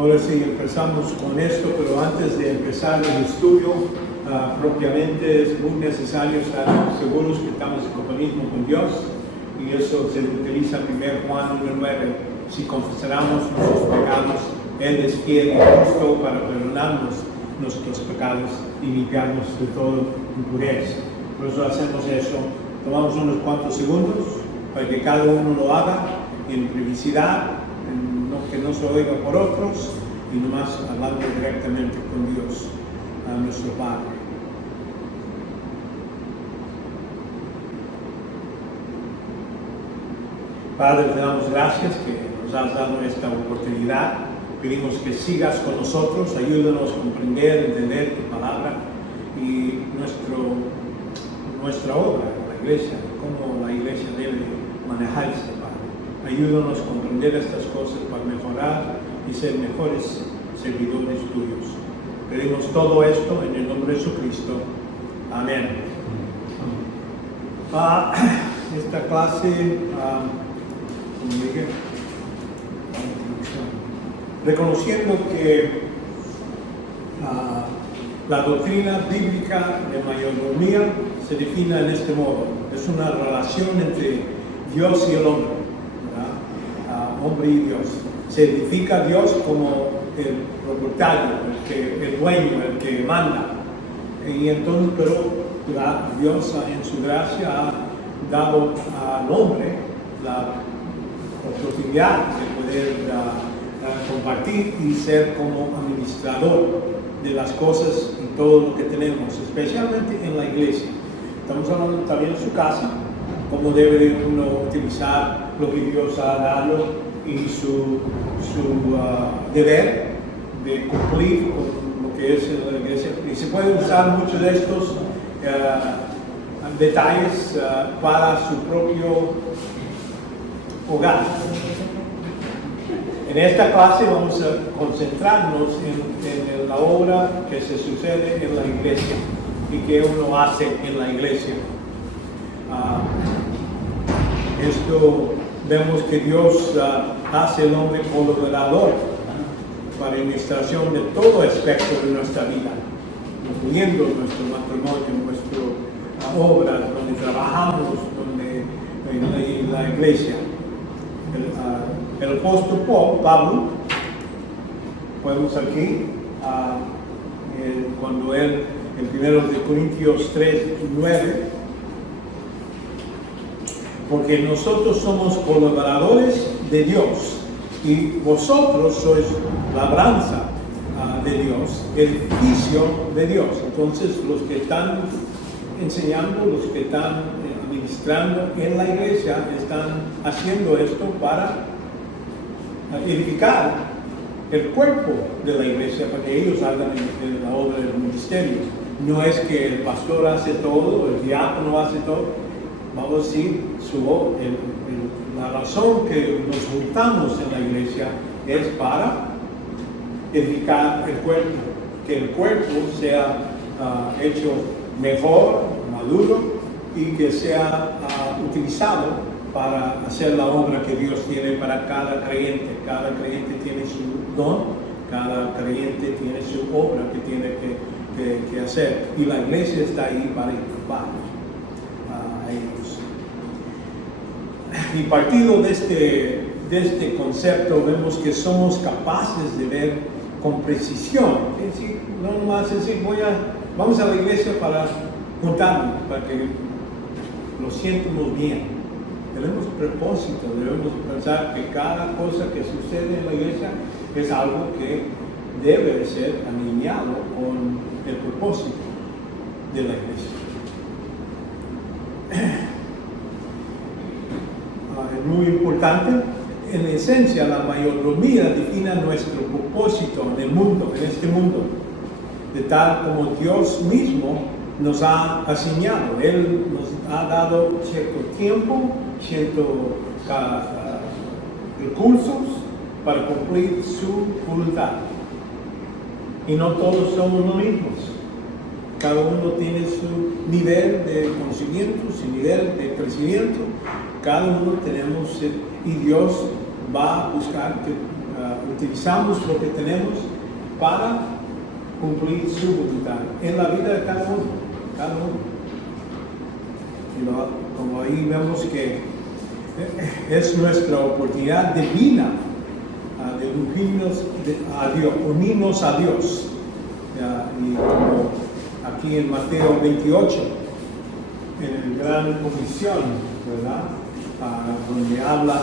Ahora sí, empezamos con esto, pero antes de empezar el estudio propiamente es muy necesario estar seguros que estamos en compañerismo con Dios, y eso se utiliza en 1 Juan 1:9. Si confesáramos nuestros pecados, Él es fiel y justo para perdonarnos nuestros pecados y limpiarnos de todo impureza. Por eso hacemos eso. Tomamos unos cuantos segundos para que cada uno lo haga en privacidad, que no se oiga por otros, y nomás hablando directamente con Dios, a nuestro Padre. Padre, te damos gracias que nos has dado esta oportunidad. Pedimos que sigas con nosotros, ayúdanos a comprender, entender tu palabra y nuestra obra, la iglesia, cómo la iglesia debe manejarse, Padre. Ayúdanos a comprender estas cosas para mejorar y ser mejores servidores tuyos. Pedimos todo esto en el nombre de Jesucristo. Amén. Esta clase, reconociendo que la doctrina bíblica de mayordomía se define en este modo. Es una relación entre Dios y el hombre. Hombre y Dios. Se edifica a Dios como el propietario, el dueño, el que manda. Y entonces, pero Dios en su gracia ha dado al hombre la oportunidad de poder compartir y ser como administrador de las cosas y todo lo que tenemos, especialmente en la iglesia. Estamos hablando también en su casa, cómo debe uno utilizar lo que Dios ha dado y su deber de cumplir con lo que es en la iglesia. Y se pueden usar muchos de estos detalles para su propio hogar. En esta clase vamos a concentrarnos en la obra que se sucede en la iglesia y que uno hace en la iglesia. Esto vemos que Dios hace el hombre colaborador para la administración de todo aspecto de nuestra vida, incluyendo nuestro matrimonio, nuestra obra, donde trabajamos, en la iglesia. El apóstol Pablo, podemos aquí, cuando él, en 1 Corintios 3:9, porque nosotros somos colaboradores de Dios y vosotros sois labranza de Dios, edificio de Dios. Entonces, los que están enseñando, los que están administrando en la iglesia, están haciendo esto para edificar el cuerpo de la iglesia, para que ellos hagan la obra del ministerio. No es que el pastor hace todo, el diácono hace todo. Vamos a decir, la razón que nos juntamos en la iglesia es para edificar el cuerpo, que el cuerpo sea hecho mejor, maduro, y que sea utilizado para hacer la obra que Dios tiene para cada creyente. Cada creyente tiene su don, cada creyente tiene su obra que tiene que hacer, y la iglesia está ahí para equipar a ellos. Y partido de este concepto, vemos que somos capaces de ver con precisión. Es decir, no nomás decir, vamos a la iglesia para juntarnos, para que nos sientamos bien. Tenemos propósito, debemos pensar que cada cosa que sucede en la iglesia es algo que debe de ser alineado con el propósito de la iglesia. Es muy importante. En esencia, la mayordomía define nuestro propósito en el mundo, en este mundo, de tal como Dios mismo nos ha asignado. Él nos ha dado cierto tiempo, ciertos recursos para cumplir su voluntad. Y no todos somos los mismos. Cada uno tiene su nivel de conocimiento, su nivel de crecimiento. Cada uno tenemos, y Dios va a buscar que utilizamos lo que tenemos para cumplir su voluntad en la vida de cada uno. Cada uno. Como ahí vemos que es nuestra oportunidad divina de unirnos a Dios. Y como aquí en Mateo 28, en el Gran Comisión, ¿verdad? Donde habla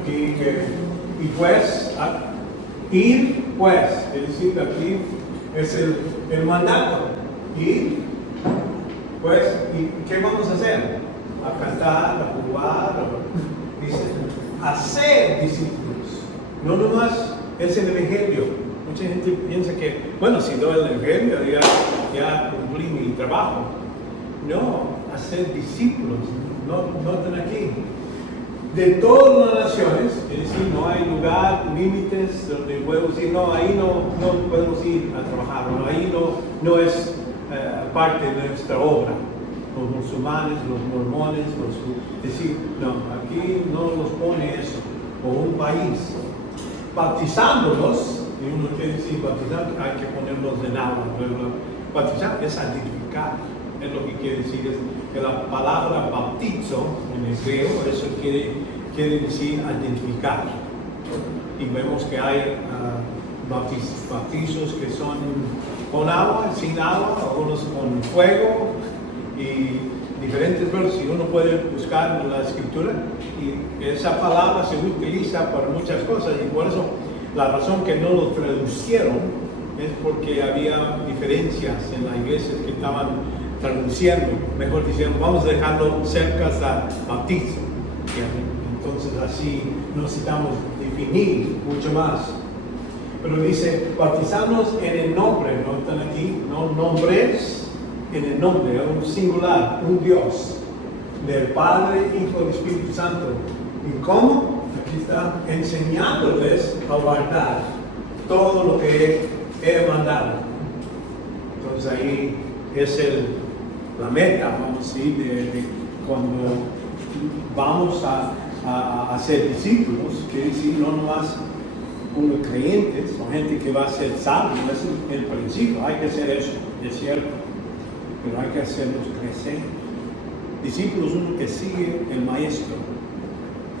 aquí que y pues, ir pues, es decir, aquí es el mandato. Ir, pues, ¿y qué vamos a hacer? A cantar, a jugar, dice, hacer discípulos. No nomás es el evangelio. Mucha gente piensa que, bueno, si doy el evangelio, ya cumplí mi trabajo. No, hacer discípulos, noten aquí. De todas las naciones, es decir, no hay lugar, límites donde podemos decir, no, ahí no podemos ir a trabajar, no, ahí no es parte de nuestra obra. Los musulmanes, los mormones, decir, no, aquí no nos pone eso, o un país. Bautizándolos, y uno quiere decir bautizar, hay que ponerlos en agua, pero bautizar es santificar, es lo que quiere decir, es que la palabra bautizo en hebreo, eso quiere decir identificar. Y vemos que hay bautizos que son con agua, sin agua, algunos con fuego y diferentes versos. Y uno puede buscar en la escritura y esa palabra se utiliza para muchas cosas y por eso la razón que no lo traducieron es porque había diferencias en la iglesia que estaban traduciendo, mejor diciendo, vamos a dejarlo cerca al bautizo. Entonces así necesitamos definir mucho más. Pero dice, bautizarnos en el nombre, ¿no están aquí? No nombres, en el nombre, un singular, un Dios, del Padre, Hijo y Espíritu Santo. ¿Y cómo? Aquí está, enseñándoles a guardar todo lo que he mandado. Entonces ahí es la meta, vamos a decir, de cuando vamos a ser discípulos, quiere decir no nomás unos creyentes o gente que va a ser salvo, es el principio, hay que hacer eso, es cierto, pero hay que hacerlos crecer. Discípulos, uno que sigue el maestro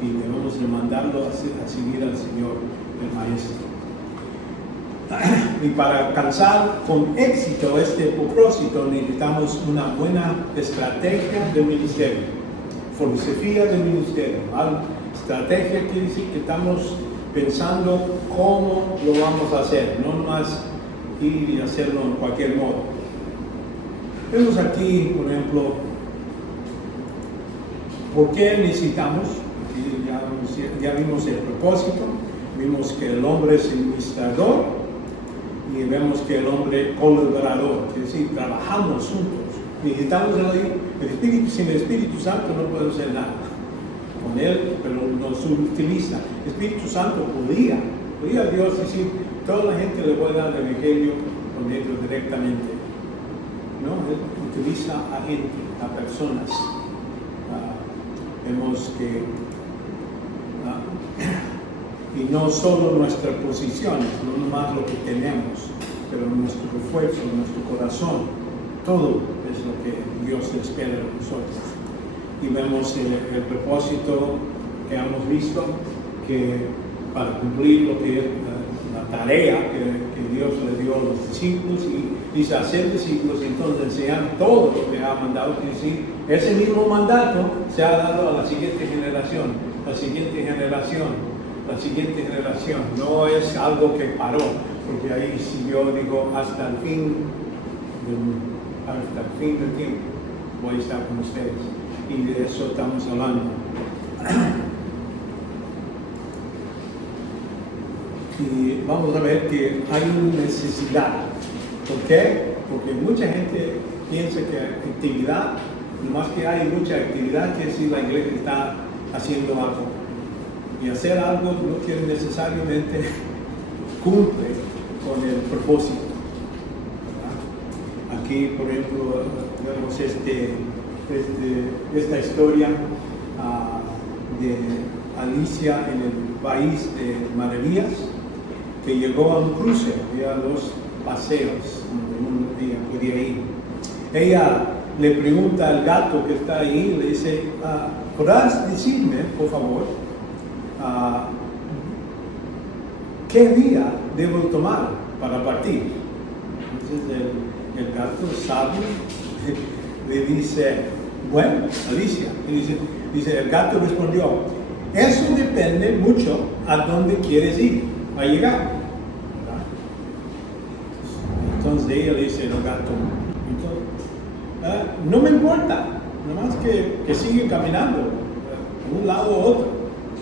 y debemos de mandarlo a seguir al Señor, el maestro. Y para alcanzar con éxito este propósito necesitamos una buena estrategia de ministerio, filosofía del ministerio. Estrategia quiere decir que estamos pensando cómo lo vamos a hacer, no nomás ir y hacerlo en cualquier modo. Vemos aquí, por ejemplo, por qué necesitamos, ya vimos el propósito, vimos que el hombre es administrador, y vemos que el hombre colaborador, es decir, trabajamos juntos. Necesitamos el Espíritu, sin el Espíritu Santo no podemos hacer nada con él, pero nos utiliza. El Espíritu Santo podía Dios decir, toda la gente le puede dar el evangelio con él directamente. No, él utiliza a gente, a personas. Vemos que y no solo nuestras posiciones, no nomás lo que tenemos, pero nuestro esfuerzo, nuestro corazón, todo es lo que Dios espera de nosotros. Y vemos el propósito que hemos visto, que para cumplir lo que es la tarea que Dios le dio a los discípulos, y dice hacer discípulos, y entonces enseñar todo lo que ha mandado, es decir, ese mismo mandato se ha dado a la siguiente generación, la siguiente generación. La siguiente generación, no es algo que paró, porque ahí siguió, digo, hasta el fin del tiempo voy a estar con ustedes, y de eso estamos hablando. Y vamos a ver que hay una necesidad. ¿Por qué? Porque mucha gente piensa que actividad, nomás que hay mucha actividad, quiere decir la iglesia está haciendo algo. Y hacer algo no quiere necesariamente cumple con el propósito. ¿Verdad? Aquí, por ejemplo, vemos esta historia de Alicia en el País de Maravillas, que llegó a un crucero, a los paseos donde ella podía ir. Ella le pregunta al gato que está ahí, le dice, ¿podrás decirme, por favor, qué día debo tomar para partir? Entonces el gato sabio le dice, bueno, Alicia, y dice, el gato respondió, eso depende mucho a dónde quieres ir, a llegar. ¿Verdad? Entonces ella le dice al gato, no me importa, nada más que sigue caminando de un lado a otro.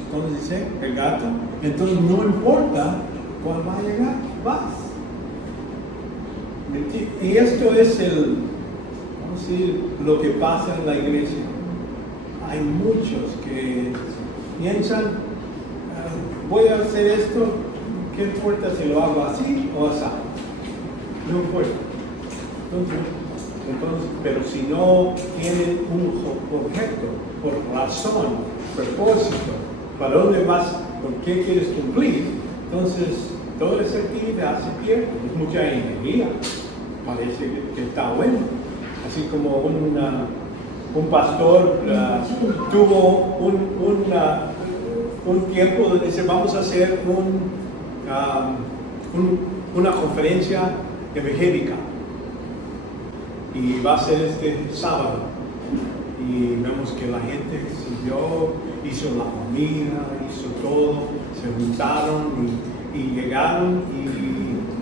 Entonces dice el gato, entonces no importa cuál va a llegar, vas. Y esto es vamos a decir, lo que pasa en la iglesia. Hay muchos que piensan, voy a hacer esto, ¿qué importa si lo hago así o así? No importa. Entonces, pero si no tienen un objeto, por razón, propósito, para dónde vas, por qué quieres cumplir, entonces toda esa actividad se pierde. Es mucha energía, parece que está bueno. Así como un pastor tuvo un tiempo donde dice, vamos a hacer una conferencia evangélica. Y va a ser este sábado. Y vemos que la gente siguió, hizo la comida, hizo todo, se juntaron y llegaron y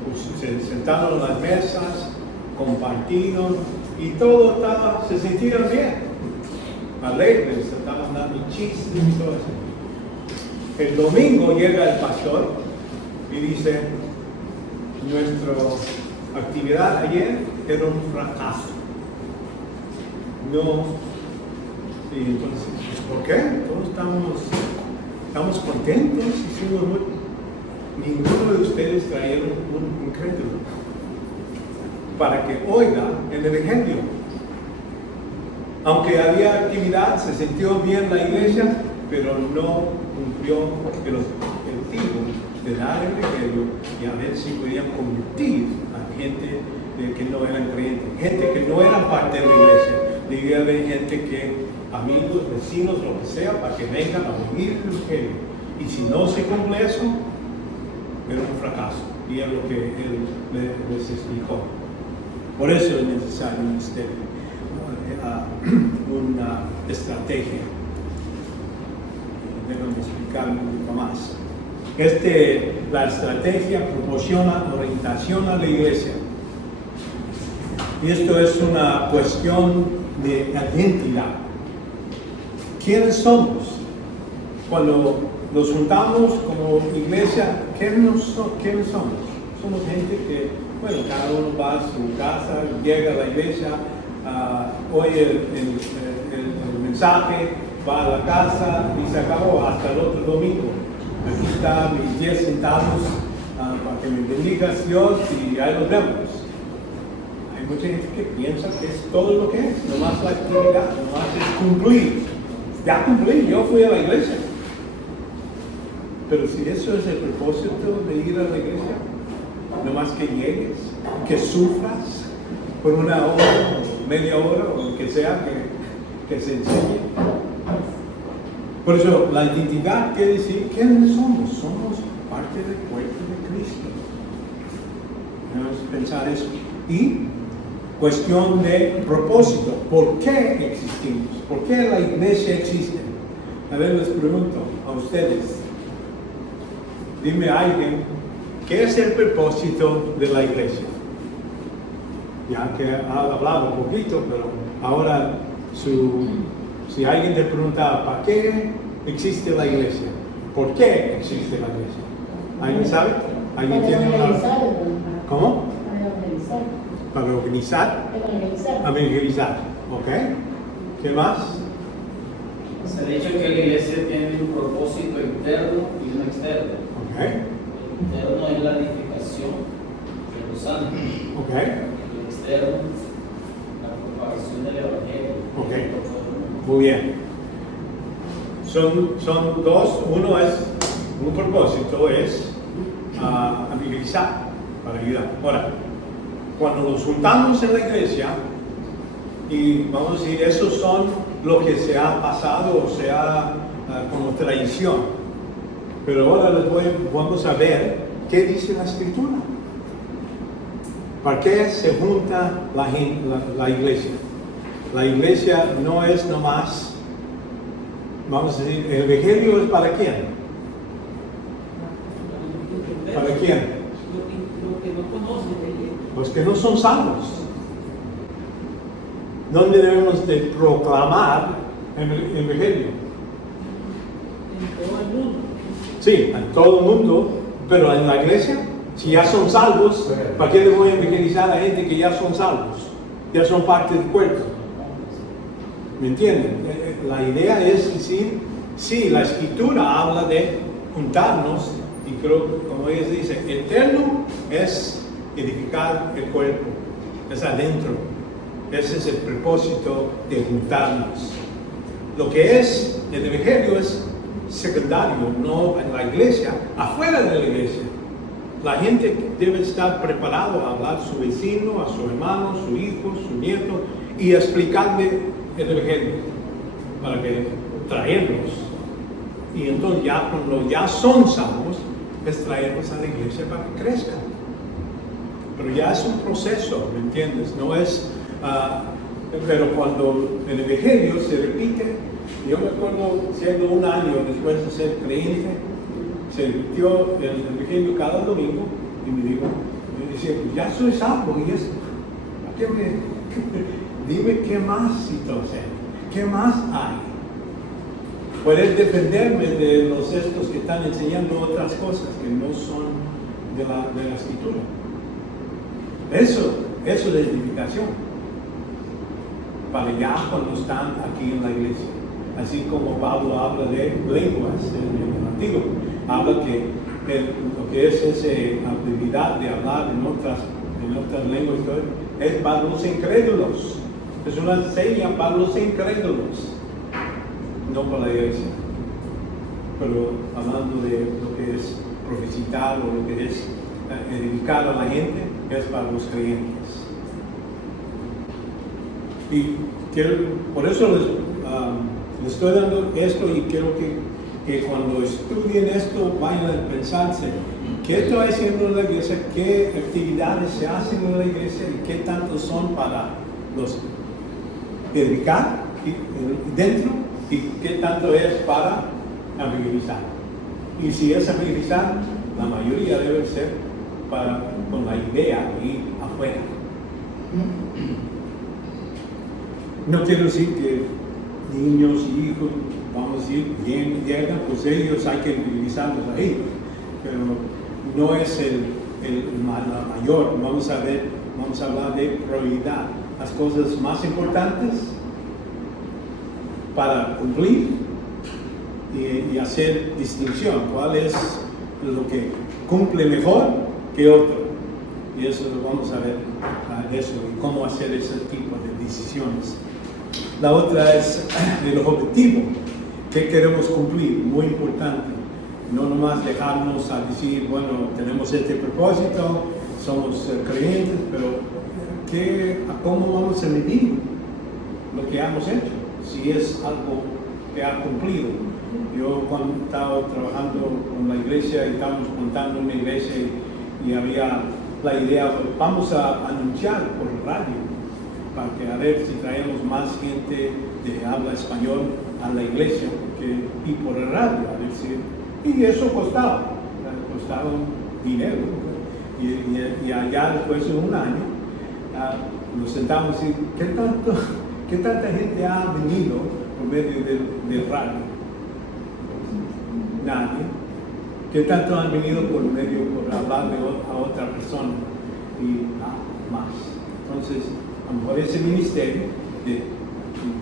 pues, se sentaron en las mesas, compartieron y todo se sintieron bien, alegres, estaban dando chistes y todo eso. El domingo llega el pastor y dice, nuestra actividad ayer era un fracaso. No, y entonces, ¿por qué? Todos estamos contentos, ninguno de ustedes trajeron un incrédulo para que oiga el evangelio. Aunque había actividad, se sintió bien la iglesia, pero no cumplió el objetivo de dar el evangelio y a ver si podían convertir a gente que no eran creyentes, gente que no eran parte de la iglesia. Debía haber gente que, amigos, vecinos, lo que sea, para que vengan a oír el evangelio. Y si no se cumple eso, era un fracaso. Y es lo que él les explicó. Por eso es necesario un ministerio, una estrategia. Déjame explicar un poquito más. La estrategia proporciona orientación a la iglesia. Y esto es una cuestión de identidad. ¿Quiénes somos? Cuando nos juntamos como iglesia, ¿quiénes somos? Somos gente que, bueno, cada uno va a su casa, llega a la iglesia, oye el mensaje, va a la casa y se acabó hasta el otro domingo. Aquí están mis 10 centavos para que me bendigas Dios y ahí nos vemos. Hay mucha gente que piensa que es todo lo que es, nomás la actividad, nomás es cumplir. Ya cumplí, yo fui a la iglesia. Pero si eso es el propósito de ir a la iglesia, nomás que llegues, que sufras por una hora, o media hora, o lo que sea que se enseñe. Por eso, la identidad quiere decir quiénes somos. Somos parte del cuerpo de Cristo. Debemos pensar eso. Y cuestión de propósito. ¿Por qué existimos? ¿Por qué la iglesia existe? A ver, les pregunto a ustedes. Dime a alguien, ¿qué es el propósito de la iglesia? Ya que ha hablado un poquito, pero ahora si alguien te pregunta, ¿para qué existe la iglesia? ¿Por qué existe la iglesia? ¿Alguien sabe? ¿Alguien tiene una...? ¿Cómo? Para organizar. Evangelizar. ¿Ok? ¿Qué más? Se ha dicho que la iglesia tiene un propósito interno y uno externo. Okay. El interno es la edificación de los santos. Okay. El externo, la propagación del evangelio. Okay. Muy bien. Son dos. Uno es, un propósito es evangelizar, para ayudar. Ahora, cuando nos juntamos en la iglesia, y vamos a decir, esos son lo que se ha pasado o se ha como tradición. Pero ahora vamos a ver qué dice la Escritura. ¿Para qué se junta la iglesia? La iglesia no es nomás, vamos a decir, el evangelio es para quién. ¿Para quién? Los que no son salvos. ¿Dónde debemos de proclamar el evangelio? En todo el mundo. Sí, en todo el mundo, pero en la iglesia, si ya son salvos, ¿para qué le voy a evangelizar a gente que ya son salvos? Ya son parte del cuerpo. ¿Me entienden? La idea es decir, sí, la Escritura habla de juntarnos, y creo que como ella dice, eterno es edificar el cuerpo, es adentro. Ese es el propósito de juntarnos. Lo que es el evangelio es secundario, no en la iglesia, afuera de la iglesia. La gente debe estar preparado a hablar a su vecino, a su hermano, su hijo, su nieto y explicarle el evangelio para que traerlos. Y entonces ya cuando ya son salvos, es traerlos a la iglesia para que crezcan. Pero ya es un proceso, ¿me entiendes? No es, pero cuando el evangelio se repite, yo me acuerdo siendo un año después de ser creyente, se repitió el evangelio cada domingo y me decía, pues ya soy salvo y eso, ¿a qué dime qué más entonces, qué más hay? Puedes defenderme de los estos que están enseñando otras cosas que no son de la Escritura. Eso es edificación para ya cuando están aquí en la iglesia. Así como Pablo habla de lenguas en el Antiguo, habla que lo que es esa habilidad de hablar en otras lenguas es para los incrédulos. Es una seña para los incrédulos, no para la iglesia. Pero hablando de lo que es profetizar o lo que es edificar a la gente, es para los creyentes. Y por eso les estoy dando esto y quiero que cuando estudien esto vayan a pensarse qué estoy haciendo en la iglesia, qué actividades se hacen en la iglesia y qué tanto son para los edificar dentro y qué tanto es para evangelizar. Y si es evangelizar, la mayoría debe ser con la idea de ir afuera. No quiero decir que niños y hijos, vamos a decir, llegan, pues ellos hay que evangelizarlos ahí, pero no es la mayor. Vamos a hablar de prioridad, las cosas más importantes para cumplir y hacer distinción. ¿Cuál es lo que cumple mejor que otro? Y eso lo vamos a ver, eso y cómo hacer ese tipo de decisiones. La otra es el objetivo que queremos cumplir, muy importante. No nomás dejarnos a decir, bueno, tenemos este propósito, somos creyentes, pero ¿cómo vamos a medir lo que hemos hecho? Si es algo que ha cumplido. Yo cuando estaba trabajando con la iglesia y estábamos montando una iglesia y había la idea, vamos a anunciar por radio, para que a ver si traemos más gente de habla español a la iglesia y por el radio, a ver si, y eso costaba dinero. Y allá después de un año nos sentamos y ¿qué tanta gente ha venido por medio del radio? Nadie. ¿Qué tanto han venido por hablar a otra persona? Y más. Entonces, a lo mejor ese ministerio de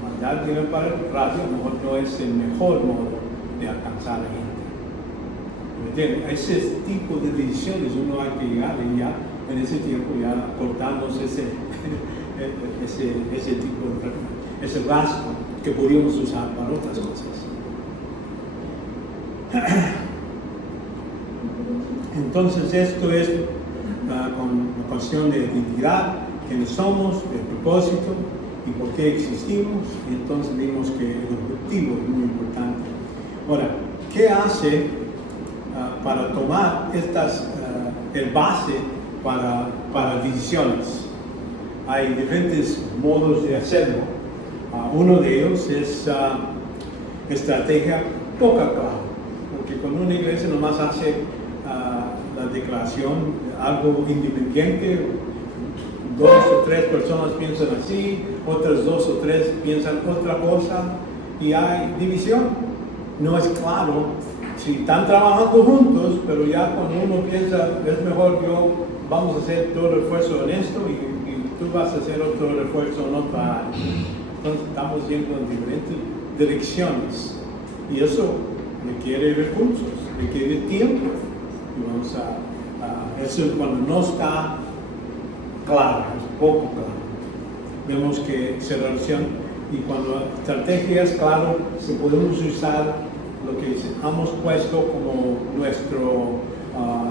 mandar dinero para el radio, a lo mejor no es el mejor modo de alcanzar a la gente. ¿Me entienden? Ese tipo de decisiones uno hay que llegar y ya en ese tiempo ya cortamos ese tipo de ese gasto que podríamos usar para otras cosas. Entonces esto es con la cuestión de identidad, quiénes somos, el propósito y por qué existimos, y entonces vimos que el objetivo es muy importante. Ahora, ¿qué hace para tomar el base para decisiones? Hay diferentes modos de hacerlo. Uno de ellos es estrategia poca clara, porque cuando una iglesia nomás hace la declaración, algo independiente, 2 o 3 personas piensan así, otras 2 o 3 piensan otra cosa, y hay división. No es claro si están trabajando juntos, pero ya cuando uno piensa, es mejor vamos a hacer todo el esfuerzo en esto y tú vas a hacer otro esfuerzo en otra área. Entonces estamos yendo en diferentes direcciones y eso requiere recursos, requiere tiempo. Y eso es cuando no está claro, es poco claro. Vemos que se relaciona y cuando la estrategia es claro, se podemos usar lo que hemos puesto como nuestra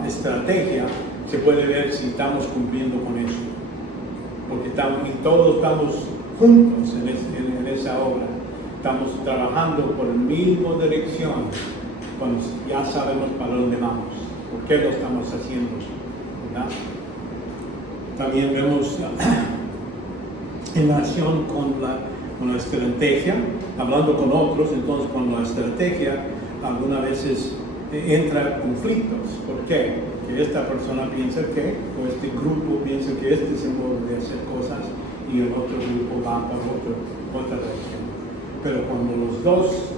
estrategia, se puede ver si estamos cumpliendo con eso. Porque todos estamos juntos en esa obra. Estamos trabajando por la misma dirección, cuando ya sabemos para dónde vamos, por qué lo estamos haciendo, ¿verdad? También vemos en relación con la estrategia, hablando con otros, entonces con la estrategia algunas veces entra conflictos. ¿Por qué? Porque esta persona piensa que, o este grupo piensa que este es el modo de hacer cosas y el otro grupo va para otra dirección. Pero cuando los dos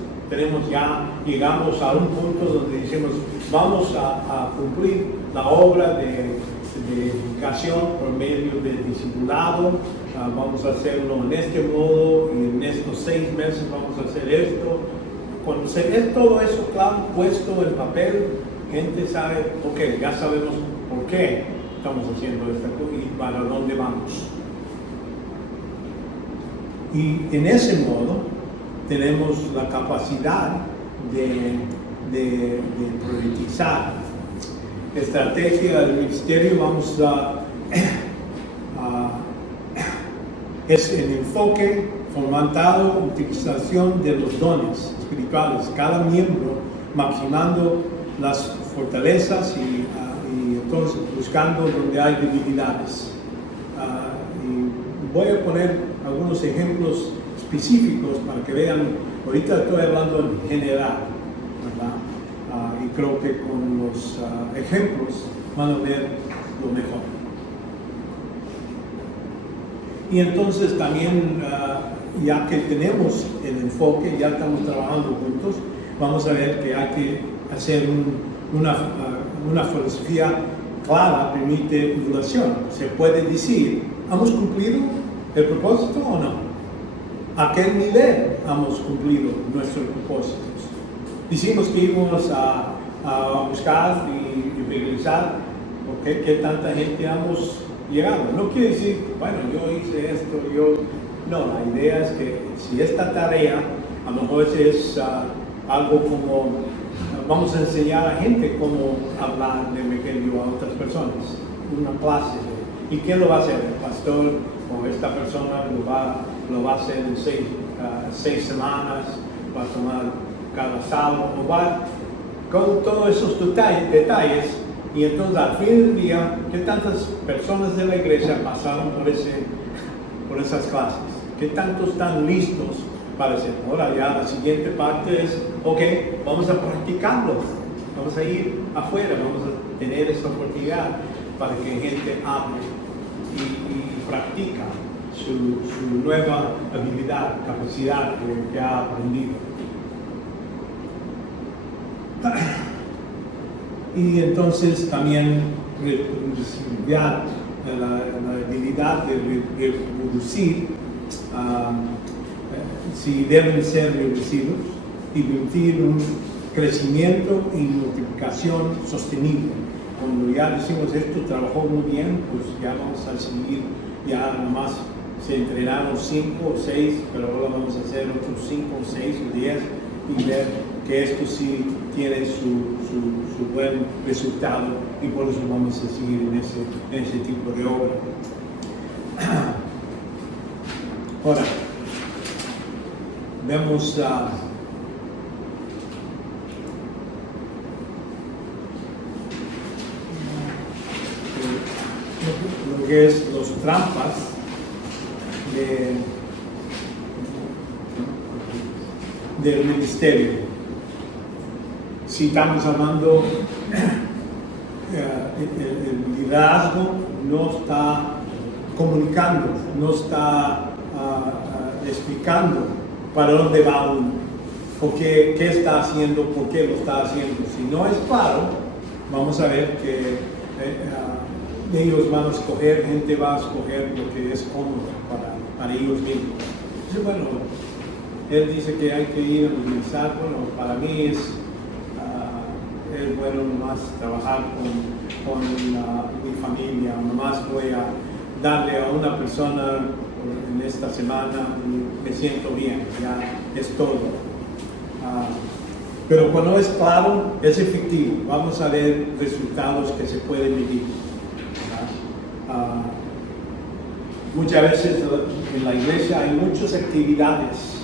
llegamos a un punto donde decimos vamos a cumplir la obra de educación por medio del discipulado, vamos a hacerlo en este modo y en estos 6 meses vamos a hacer esto. Cuando se ve todo eso claro puesto en papel, gente sabe, ok, ya sabemos por qué estamos haciendo esta cosa y para dónde vamos. Y en ese modo tenemos la capacidad de priorizar. Estrategia del ministerio, es el enfoque formatado, utilización de los dones espirituales, cada miembro maximando las fortalezas y entonces buscando donde hay debilidades. Y voy a poner algunos ejemplos específicos para que vean, ahorita estoy hablando en general, ¿verdad? Y creo que con los ejemplos van a ver lo mejor. Y entonces también, ya que tenemos el enfoque, ya estamos trabajando juntos, vamos a ver que hay que hacer una filosofía clara, permite evaluación. Se puede decir, ¿hemos cumplido el propósito o no? ¿A qué nivel hemos cumplido nuestros propósitos? Decimos que íbamos a buscar y realizar, porque qué tanta gente hemos llegado. No quiere decir, bueno, yo hice esto, no, la idea es que si esta tarea, a lo mejor es algo como, vamos a enseñar a gente cómo hablar del evangelio a otras personas, una clase. ¿Y quién lo va a hacer? El pastor o esta persona lo va a hacer en 6 semanas, va a tomar cada sábado, o va con todos esos detalles. Y entonces al fin del día, ¿qué tantas personas de la iglesia pasaron por esas clases? ¿Qué tantos están listos para hacer? Ahora ya la siguiente parte es, ok, vamos a practicarlo, vamos a ir afuera, vamos a tener esta oportunidad para que gente hable y practica su nueva habilidad, capacidad que ha aprendido. Y entonces también la habilidad de reducir, si deben ser reducidos, y permitir un crecimiento y multiplicación sostenible. Cuando ya decimos esto trabajó muy bien, pues ya vamos a seguir, ya nomás se entrenaron 5 o 6, pero ahora vamos a hacer otros 5 o 6 o 10, y ver que esto sí tiene su buen resultado y por eso vamos a seguir en ese tipo de obra. Ahora, vemos lo que es los trampas del ministerio. Si estamos hablando, el liderazgo no está comunicando, no está explicando para dónde va uno, o qué está haciendo, por qué lo está haciendo. Si no es claro, vamos a ver que ellos van a escoger, gente va a escoger lo que es cómodo para ellos mismos. Entonces, bueno, él dice que hay que ir a utilizar, bueno, para mí es bueno nomás trabajar con mi familia, nomás voy a darle a una persona en esta semana y me siento bien, ya es todo. Pero cuando es claro, es efectivo, vamos a ver resultados que se pueden medir. Muchas veces en la iglesia hay muchas actividades,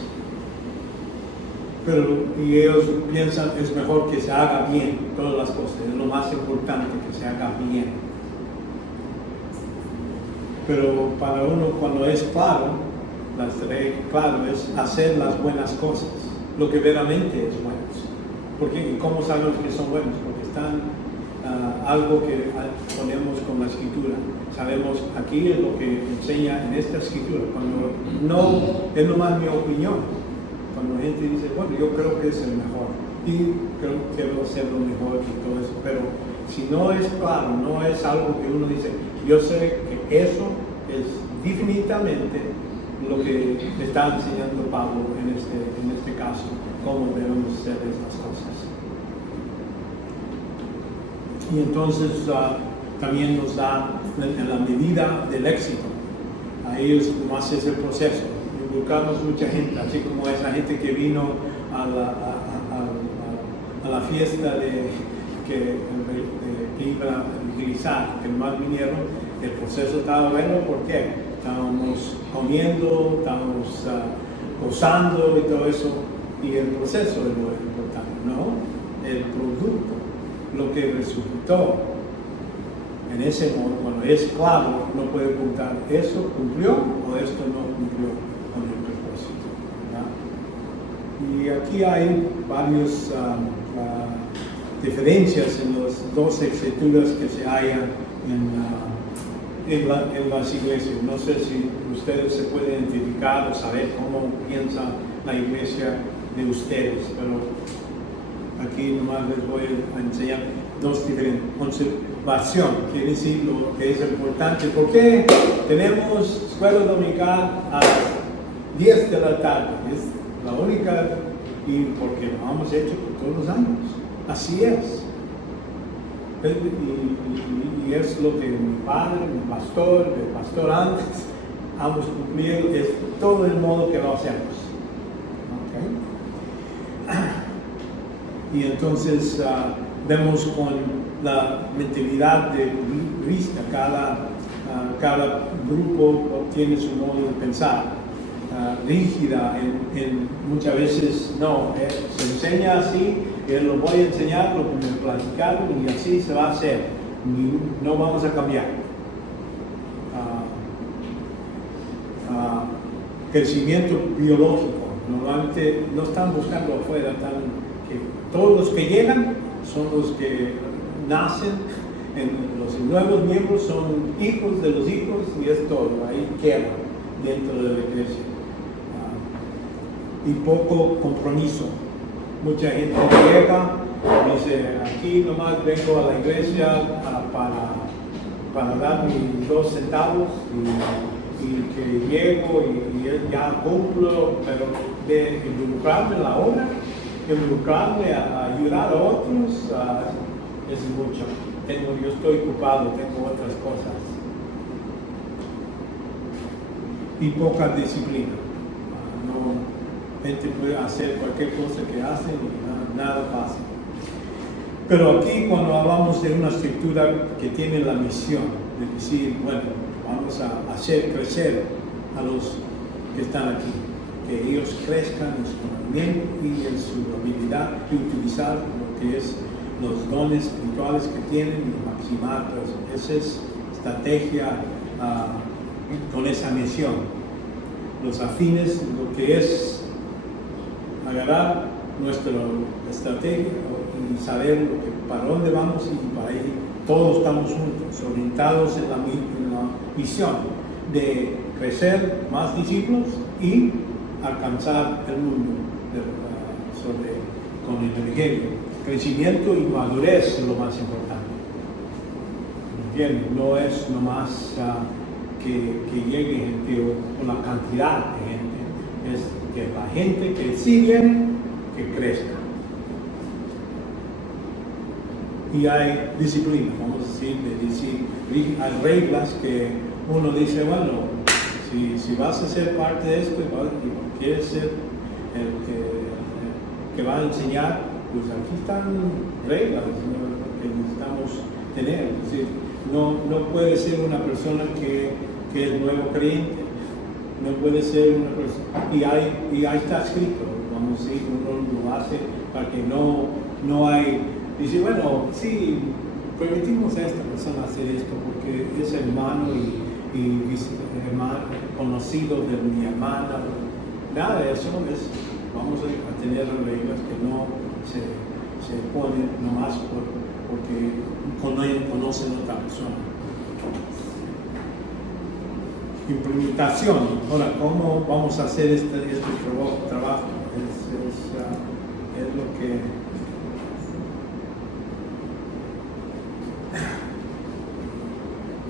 y ellos piensan es mejor que se haga bien todas las cosas, es lo más importante que se haga bien. Pero para uno cuando es claro, claro es hacer las buenas cosas, lo que verdaderamente es bueno. Porque ¿cómo sabemos que son buenos? Porque están algo que ponemos con la escritura. Sabemos aquí es lo que enseña en esta escritura. Cuando no es nomás mi opinión. Cuando la gente dice, bueno, yo creo que es el mejor y quiero hacer lo mejor y todo eso, pero si no es claro, no es algo que uno dice, yo sé que eso es definitivamente lo que está enseñando Pablo en este caso, cómo debemos hacer estas cosas. Y entonces también nos da en la medida del éxito, a ellos más es el proceso. Buscamos mucha gente, así como esa gente que vino a la fiesta que iban a utilizar, que más vinieron, el proceso estaba bueno, ¿por qué? Estábamos comiendo, estábamos gozando y todo eso, y el proceso es lo importante, ¿no? El producto, lo que resultó. En ese modo, cuando es claro, no puede preguntar, ¿eso cumplió o esto no cumplió? Y aquí hay varias diferencias en las dos escrituras que se hallan en las iglesias. No sé si ustedes se pueden identificar o saber cómo piensa la iglesia de ustedes, pero aquí nomás les voy a enseñar dos diferentes. Conservación, quiere decir lo que es importante. ¿Por qué tenemos escuela dominical a las 10 de la tarde? Es la única, y porque lo hemos hecho por todos los años. Así es. Y es lo que mi padre, mi pastor, el pastor antes, hemos cumplido, es todo el modo que lo hacemos. ¿Okay? Y entonces vemos con la mentalidad de vista, cada grupo tiene su modo de pensar. Rígida, muchas veces no, se enseña así, lo voy a enseñar lo que me platicaron y así se va a hacer, no vamos a cambiar. Crecimiento biológico, normalmente no están buscando afuera, todos los que llegan son los que nacen, los nuevos miembros son hijos de los hijos y es todo, ahí queda dentro de la iglesia. Y poco compromiso. Mucha gente llega, dice, aquí nomás vengo a la iglesia para dar mis 2 centavos y que llego y ya cumplo, pero de involucrarme en la obra, involucrarme a ayudar a otros, es mucho. Yo estoy ocupado, tengo otras cosas. Y poca disciplina. gente puede hacer cualquier cosa que hacen y nada pasa. Pero aquí cuando hablamos de una estructura que tiene la misión de decir, bueno, vamos a hacer crecer a los que están aquí, que ellos crezcan en su conocimiento y en su habilidad de utilizar lo que es los dones espirituales que tienen y maximar esa estrategia con esa misión. Los afines, lo que es agarrar nuestra estrategia y saber para dónde vamos y para ahí todos estamos juntos, orientados en la misión de crecer más discípulos y alcanzar el mundo con el Evangelio. Crecimiento y madurez es lo más importante. ¿Entienden? No es nomás que llegue gente o la cantidad de gente, es que la gente que sí viene, que crezca. Y hay disciplina, vamos a decir, hay reglas que uno dice, bueno, si vas a ser parte de esto y quieres ser el que va a enseñar, pues aquí están reglas, ¿no?, que necesitamos tener. Es decir, no puede ser una persona que es nuevo creyente, no puede ser una persona, y ahí está escrito, vamos a decir, uno lo hace para que no hay, dice, bueno, sí, permitimos a esta persona hacer esto porque es hermano y hermano conocido de mi hermana. Nada de eso vamos a tener reglas que no se ponen nomás porque conocen a otra persona. Implementación. Ahora, ¿cómo vamos a hacer este trabajo? Es lo que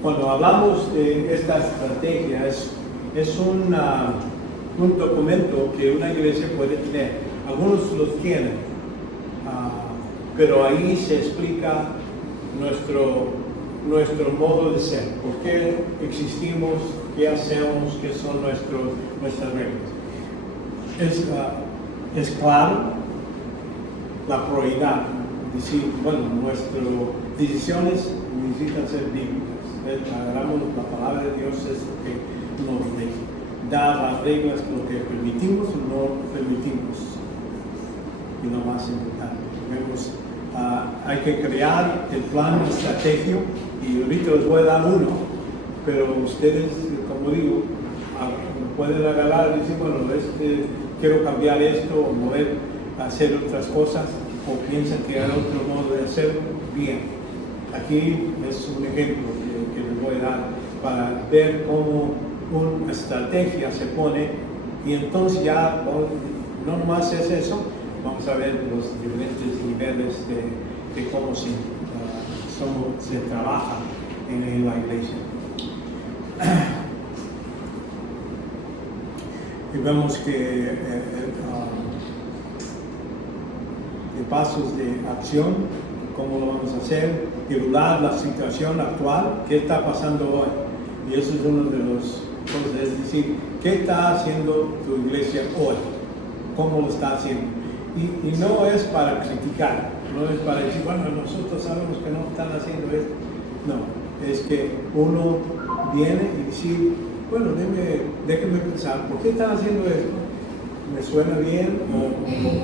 cuando hablamos de esta estrategia es un documento que una iglesia puede tener. Algunos los tienen, pero ahí se explica nuestro modo de ser, por qué existimos, qué hacemos, qué son nuestras reglas. Es claro la prioridad, decir, bueno, nuestras decisiones necesitan ser bíblicas. Agarramos la palabra de Dios, es lo que nos da las reglas, lo que permitimos o no permitimos. Y lo más importante, hay que crear el plan estratégico, y ahorita les voy a dar uno, pero ustedes, como digo, pueden agarrar y decir, bueno, quiero cambiar esto o mover, hacer otras cosas, o piensan que hay otro modo de hacerlo. Bien, aquí es un ejemplo que les voy a dar para ver cómo una estrategia se pone, y entonces ya no nomás es eso, vamos a ver los diferentes niveles de cómo se trabaja en la iglesia. Y vemos que de pasos de acción, cómo lo vamos a hacer, evaluar la situación actual, qué está pasando hoy. Y eso es uno de los cosas, es decir, ¿qué está haciendo tu iglesia hoy? ¿Cómo lo está haciendo? Y no es para criticar, no es para decir, bueno, nosotros sabemos que no están haciendo esto. No, es que uno viene y dice, bueno, déjeme pensar, ¿por qué están haciendo esto? ¿Me suena bien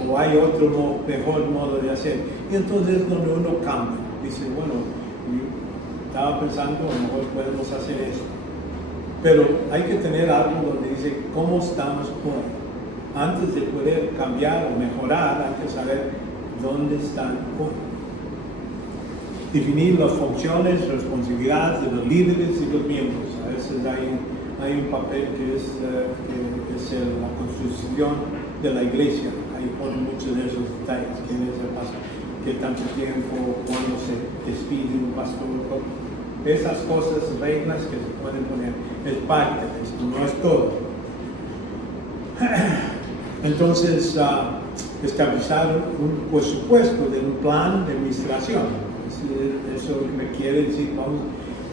o hay otro mejor modo de hacer? Y entonces es donde uno cambia, dice, bueno, estaba pensando, a lo mejor podemos hacer esto. Pero hay que tener algo donde dice, ¿cómo estamos hoy? Antes de poder cambiar o mejorar, hay que saber dónde están hoy. Definir las funciones, responsabilidades de los líderes y los miembros. A veces hay un papel que es la constitución de la iglesia. Ahí ponen muchos de esos detalles. ¿Quién es el pastor? ¿Qué tanto tiempo? ¿Cuándo se despide un pastor? Esas cosas, reglas que se pueden poner, es parte de esto, no es todo. Entonces, establecer un presupuesto de un plan de administración. Eso requiere decir,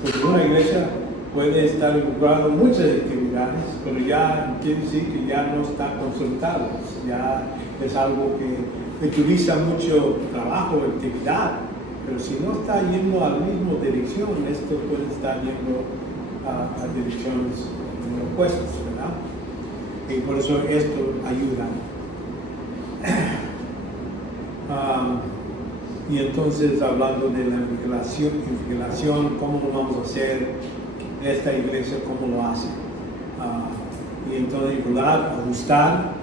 porque una iglesia puede estar involucrada en muchas actividades. lugares, pero ya quiere decir que ya no están consultados, ya es algo que utiliza mucho trabajo, actividad, pero si no está yendo a la misma dirección, esto puede estar yendo a direcciones opuestas, ¿verdad? Y por eso esto ayuda. Y entonces, hablando de la inmigración, ¿cómo lo vamos a hacer? Esta iglesia, ¿cómo lo hace? Y entonces, ajustar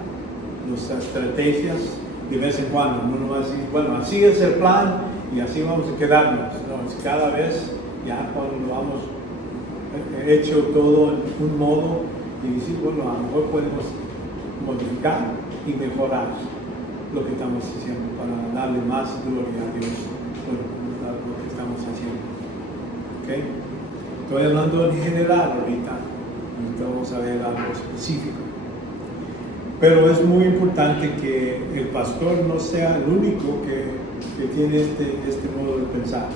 nuestras estrategias de vez en cuando. No va a decir, bueno, así es el plan y así vamos a quedarnos. No, es cada vez, ya cuando lo hemos hecho todo en un modo, y decir, bueno, a lo mejor podemos modificar y mejorar lo que estamos haciendo para darle más gloria a Dios por lo que estamos haciendo. ¿Okay? Estoy hablando en general ahorita, vamos a ver algo específico. Pero es muy importante que el pastor no sea el único que tiene este modo de pensar.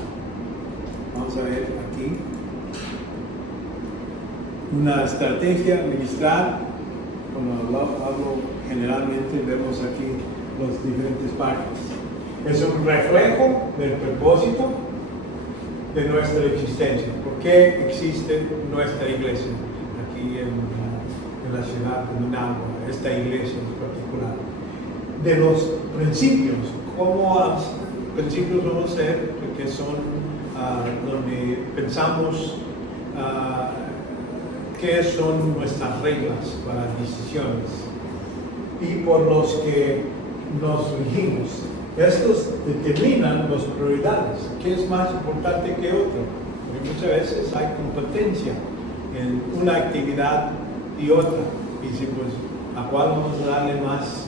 Vamos a ver aquí. Una estrategia ministrar, cuando hablo generalmente vemos aquí las diferentes partes. Es un reflejo del propósito de nuestra existencia. ¿Por qué existe nuestra iglesia aquí en la ciudad de Managua, esta iglesia en particular? De los principios, ¿cómo principios vamos a ser? Que son donde pensamos qué son nuestras reglas para decisiones y por los que nos regimos. Estos determinan las prioridades, qué es más importante que otro, porque muchas veces hay competencia en una actividad y otra, y si pues a cuál vamos a darle más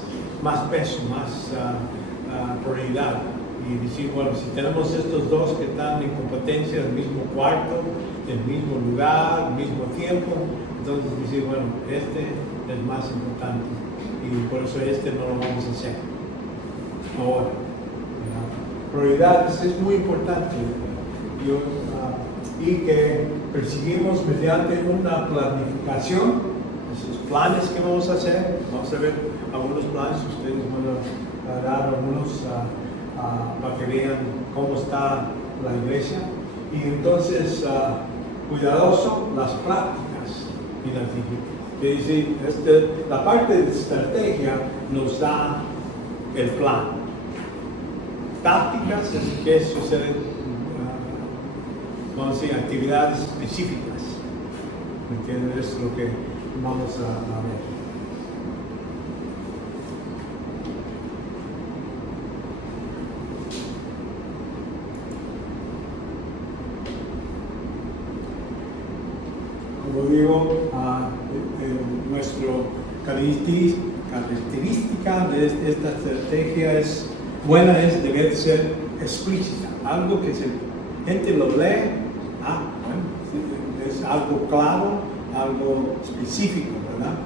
peso, más prioridad, y decir, bueno, si tenemos estos dos que están en competencia en el mismo cuarto, en el mismo lugar, al mismo tiempo, entonces decir, bueno, este es más importante y por eso no lo vamos a hacer ahora. Prioridades es muy importante y que perseguimos mediante una planificación, esos planes que vamos a hacer. Vamos a ver algunos planes, ustedes van a dar algunos para que vean cómo está la iglesia, y entonces cuidadoso las prácticas y las es decir, la parte de estrategia nos da el plan. Tácticas es que suceden, vamos a decir, actividades específicas. ¿Me entienden? Es lo que vamos a ver. Como digo, nuestra característica de esta estrategia es buena, debe ser explícita, algo que la gente lo lee, bueno, es algo claro, algo específico, ¿verdad?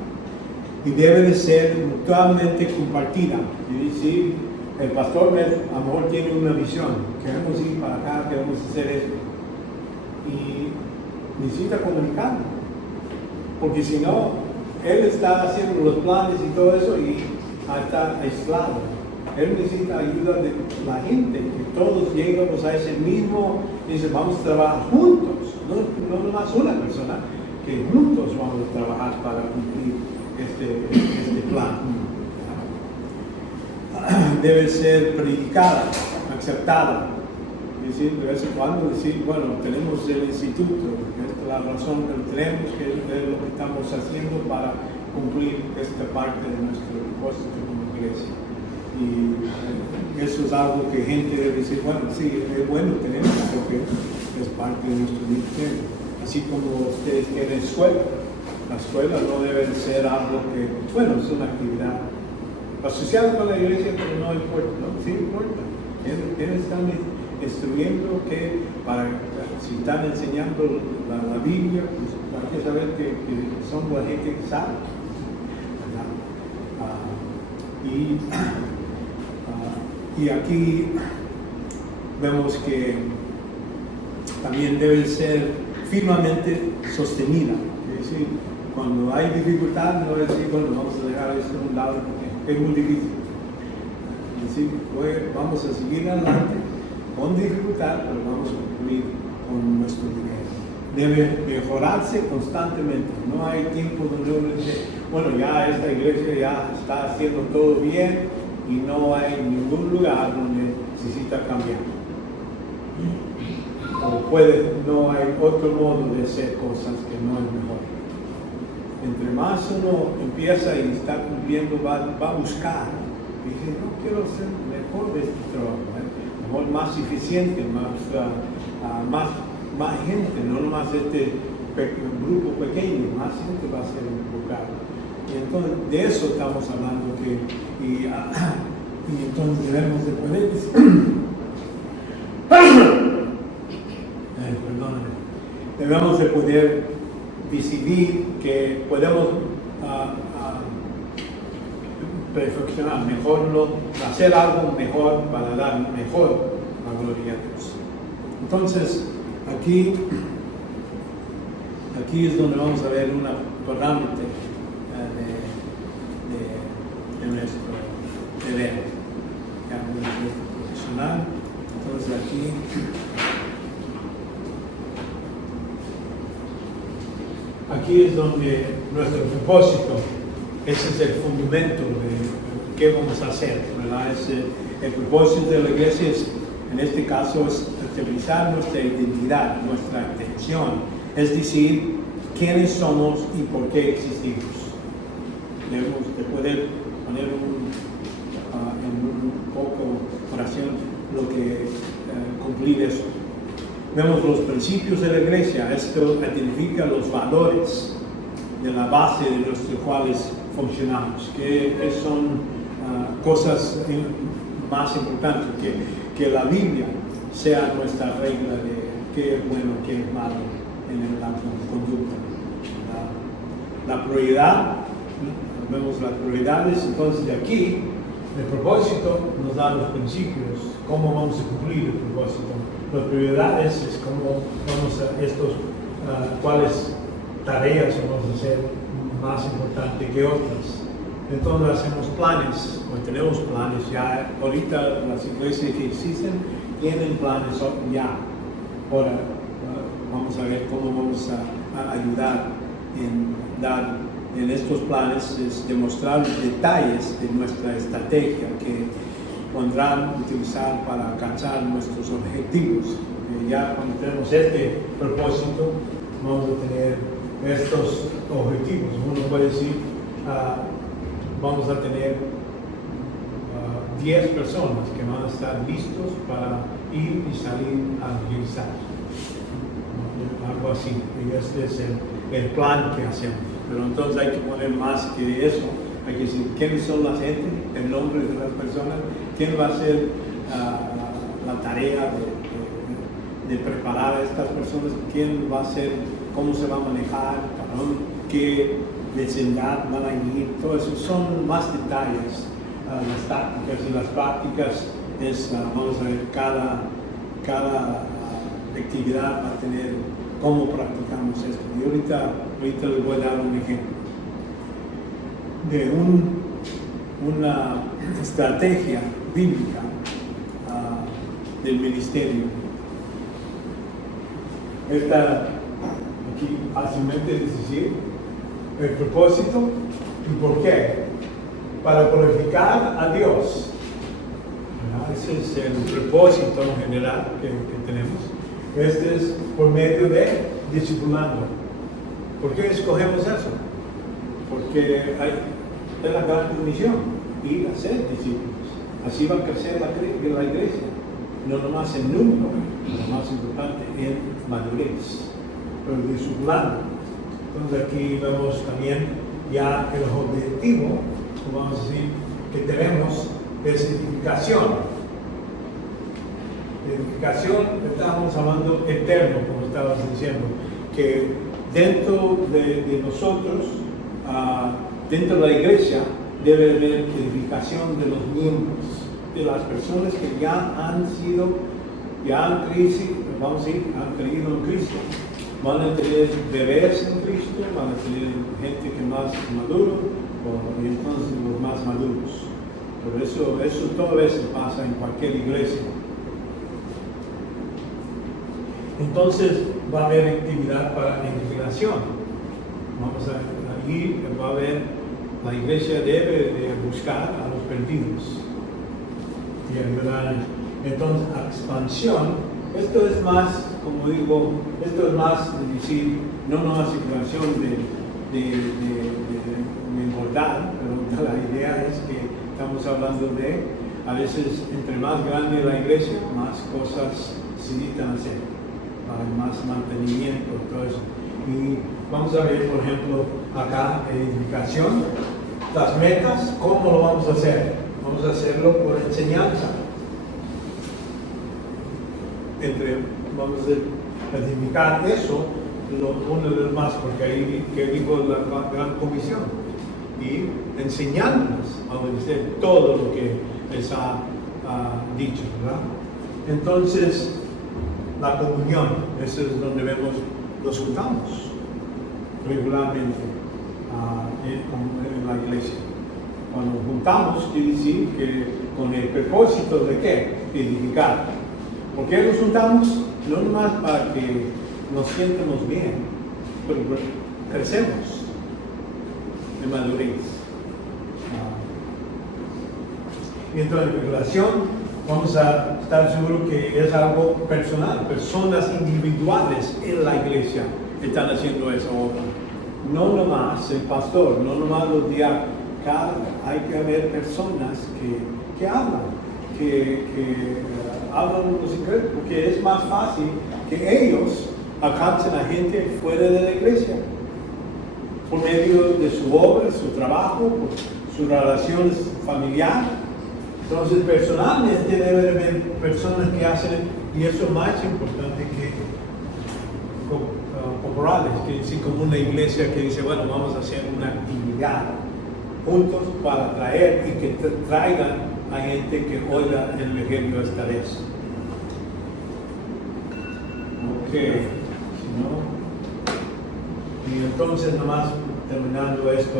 Y debe de ser mutuamente compartida. Es decir, el pastor a lo mejor tiene una visión, queremos ir para acá, queremos hacer esto, y necesita comunicarlo, porque si no, él está haciendo los planes y todo eso y está aislado. Él necesita ayuda de la gente, que todos llegamos a ese mismo, dice, vamos a trabajar juntos, no nomás una persona, que juntos vamos a trabajar para cumplir este plan. Debe ser predicada, aceptada. Es decir, de vez en cuando decir, bueno, tenemos el instituto, esta es la razón que lo tenemos, que es lo que estamos haciendo para cumplir esta parte de nuestro propósito como iglesia. Y eso es algo que gente debe decir, bueno, sí, es bueno tenerlo porque es parte de nuestro ministerio. Así como ustedes tienen escuela, la escuela no debe ser algo que, bueno, es una actividad asociada con la iglesia, pero no importa, ¿no? Sí importa. Quienes están instruyendo que si están enseñando la Biblia, pues hay que saber que son la gente que sabe, ¿verdad? Y aquí vemos que también debe ser firmemente sostenida. Es decir, cuando hay dificultad, no decir, bueno, vamos a dejar esto a un lado porque es muy difícil. Decir, vamos a seguir adelante con dificultad, pero vamos a cumplir con nuestro dinero. Debe mejorarse constantemente. No hay tiempo donde uno dice, bueno, ya esta iglesia ya está haciendo todo bien y no hay ningún lugar donde necesita cambiar. O no hay otro modo de hacer cosas que no es mejor. Entre más uno empieza y está cumpliendo, va a buscar. Dice, no quiero ser mejor de este trabajo, mejor más eficiente, más gente, no nomás este grupo pequeño, más gente va a ser involucrada. Y entonces de eso estamos hablando, y entonces debemos de poder debemos de poder decidir que podemos perfeccionar, hacer algo mejor para dar mejor la gloria a Dios. Entonces, aquí es donde vamos a ver una parámetro de nuestro deber, profesional. Entonces aquí es donde nuestro propósito, ese es el fundamento de qué vamos a hacer, ¿verdad? El propósito de la iglesia en este caso es estabilizar nuestra identidad, nuestra atención, es decir, quiénes somos y por qué existimos. Debemos de poder poner en un poco oración lo que cumplir eso. Vemos los principios de la iglesia, esto identifica los valores de la base de los cuales funcionamos, que son cosas más importantes, que la Biblia sea nuestra regla de qué es bueno, qué es malo en la conducta. La prioridad, vemos las prioridades, entonces de aquí el propósito nos da los principios, cómo vamos a cumplir el propósito. Las prioridades es cómo vamos a cuáles tareas vamos a hacer más importantes que otras. Entonces hacemos planes, o tenemos planes ya. Ahorita las iglesias que existen tienen planes ya. Ahora vamos a ver cómo vamos a ayudar en estos planes, es demostrar los detalles de nuestra estrategia que podrán utilizar para alcanzar nuestros objetivos. Ya cuando tenemos este propósito, vamos a tener estos objetivos. Uno puede decir, vamos a tener 10 personas que van a estar listos para ir y salir a evangelizar. Algo así. Y este es el plan que hacemos. Pero entonces hay que poner más que eso. Hay que decir quiénes son las gente, el nombre de las personas, quién va a hacer la tarea de preparar a estas personas, quién va a hacer, cómo se va a manejar, qué vecindad van a ir, todo eso son más detalles. Las tácticas y las prácticas vamos a ver cada actividad va a tener cómo practicamos esto. Y ahorita les voy a dar un ejemplo de una estrategia bíblica del ministerio. Esta aquí fácilmente es decir el propósito y por qué. Para glorificar a Dios. Ese es el propósito general que tenemos. Este es por medio de discipulando. ¿Por qué escogemos eso? Porque es la gran misión, ir a ser discípulos. Así va a crecer la iglesia. No nomás en número, lo más importante en madurez. Pero discipulando. Entonces aquí vemos también ya el objetivo, vamos a decir, que tenemos es edificación. Edificación, estábamos hablando eterno, como estabas diciendo, que dentro de nosotros, dentro de la iglesia, debe haber edificación de los miembros, de las personas que ya han creído en Cristo, van a tener bebés en Cristo, van a tener gente que más maduro, y entonces los más maduros. Pero eso todo veces pasa en cualquier iglesia. Entonces va a haber actividad para integración. Vamos a ir, va a haber, la iglesia debe de buscar a los perdidos y ayudar. Entonces, expansión, esto es más, como digo, esto es más de decir, no una situación de engordar, pero la idea es que estamos hablando de, a veces, entre más grande la iglesia, más cosas se necesitan hacer, más mantenimiento, todo eso. Y vamos a ver, por ejemplo, acá, edificación, las metas, ¿cómo lo vamos a hacer? Vamos a hacerlo por enseñanza. Vamos a edificar eso, uno de los más, porque ahí que digo la gran comisión, y enseñándonos a obedecer todo lo que les ha dicho, ¿verdad? Entonces, la comunión, eso es donde nos juntamos regularmente en la iglesia. Cuando nos juntamos, quiere decir que con el propósito de ¿qué? Edificar. ¿Por qué nos juntamos? No nomás para que nos sientamos bien, pero crecemos de madurez. Y entonces, en relación, vamos a estar seguros que es algo personal. Personas individuales en la iglesia están haciendo esa obra. No nomás el pastor, no nomás los diáconos. Hay que haber personas que hablan, que hablan los secretos, porque es más fácil que ellos alcancen a gente fuera de la iglesia, por medio de su obra, su trabajo, por sus relaciones familiares. Entonces, personalmente debe haber personas que hacen, y eso es más importante que corporales, que decir como una iglesia que dice, bueno, vamos a hacer una actividad juntos para traer y que traigan a gente que oiga el evangelio esta vez. Ok, si no, y entonces nomás terminando esto,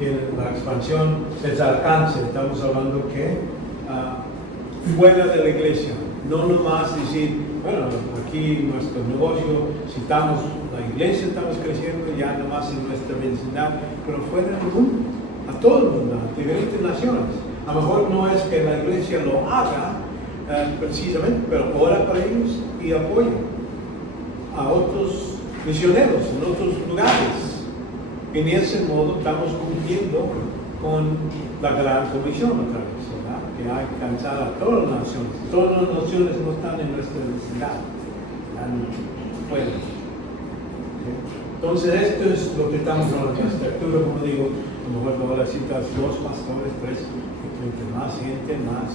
en la expansión es alcance, estamos hablando que fuera de la iglesia, no nomás decir, bueno, aquí nuestro negocio, si estamos, la iglesia estamos creciendo ya nomás en nuestra vecindad, pero fuera del mundo, a todo el mundo, a diferentes naciones. A lo mejor no es que la iglesia lo haga precisamente, pero ora para ellos y apoya a otros misioneros en otros lugares. En ese modo estamos cumpliendo con la gran comisión otra vez, ¿verdad? Que hay que alcanzar a todas las naciones. Todas las naciones no están en nuestra vecindad, están fuera. Entonces esto es lo que estamos hablando, la estructura, como digo, a lo mejor ahora citas 2 pastores, 3, entre más gente, más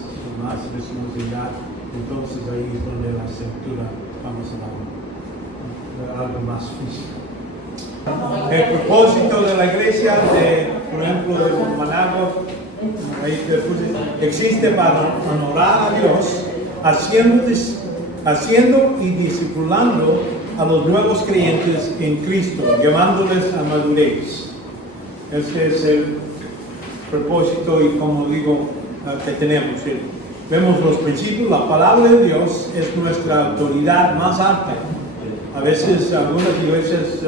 responsabilidad. Entonces ahí es donde la estructura vamos a dar algo más físico. El propósito de la iglesia, por ejemplo, de Managua, existe para honorar a Dios, haciendo y discipulando a los nuevos creyentes en Cristo, llevándoles a madurez. Este es el propósito y, como digo, que tenemos. Vemos los principios, la palabra de Dios es nuestra autoridad más alta. A veces, algunas iglesias,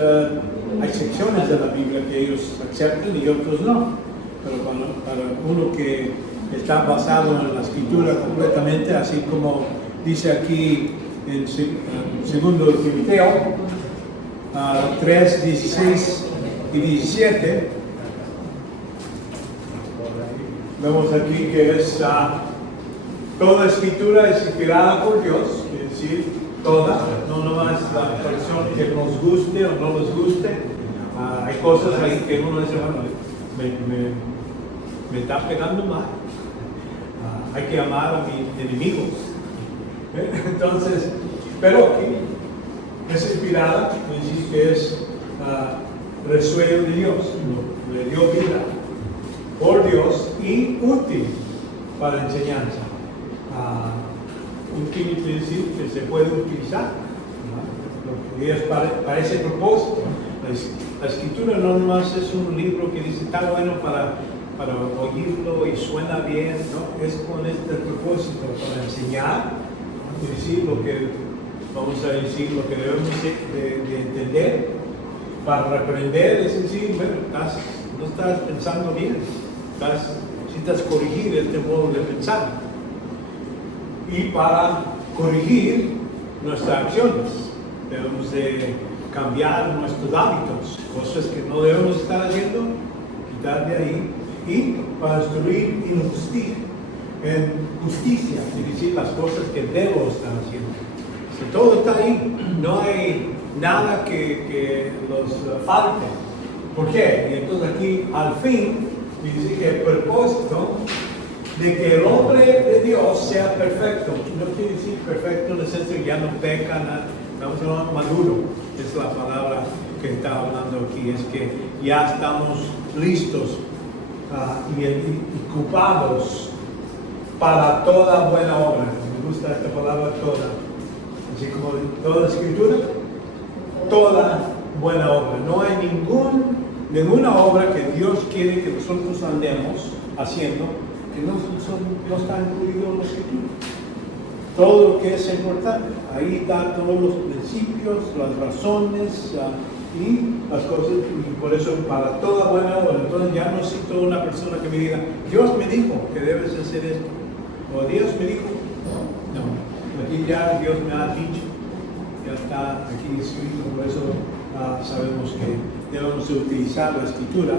hay secciones de la Biblia que ellos aceptan y otros no. Pero para uno que está basado en la Escritura completamente, así como dice aquí en 2 Timoteo 3, 16 y 17, vemos aquí que es toda Escritura es inspirada por Dios, es decir, toda, no nomás la versión que nos guste o no nos guste. Hay cosas ahí que uno dice, bueno, me está pegando mal. Hay que amar a mis enemigos. Entonces, pero aquí es inspirada, es decir, que es resuello de Dios, le dio vida por Dios y útil para enseñanza. Útil quiere decir que se puede utilizar, ¿no? Y es para ese propósito. La escritura no nomás es un libro que dice está bueno para oírlo y suena bien, ¿no? Es con este propósito, para enseñar y decir lo que vamos a decir, lo que debemos de entender, para reprender, es decir, bueno, no estás pensando bien, necesitas corregir este modo de pensar. Y para corregir nuestras acciones, debemos de cambiar nuestros hábitos, cosas que no debemos estar haciendo, quitar de ahí, y para instruir en justicia, es decir, las cosas que debo estar haciendo. Si todo está ahí, no hay nada que los falte. ¿Por qué? Y entonces aquí, al fin, dice que el propósito de que el hombre de Dios sea perfecto, no quiere decir perfecto en el sentido que ya no peca, estamos hablando maduro, es la palabra que está hablando aquí, es que ya estamos listos y ocupados para toda buena obra. Me gusta esta palabra toda, así como toda la escritura, toda buena obra. No hay ninguna obra que Dios quiere que nosotros andemos haciendo que no está incluido en la escritura. Todo lo que es importante, ahí está todos los principios, las razones y las cosas, y por eso para toda buena obra. Entonces ya no necesito una persona que me diga, Dios me dijo que debes hacer esto, o Dios me dijo, no, aquí ya Dios me ha dicho, ya está aquí escrito, por eso sabemos que debemos utilizar la escritura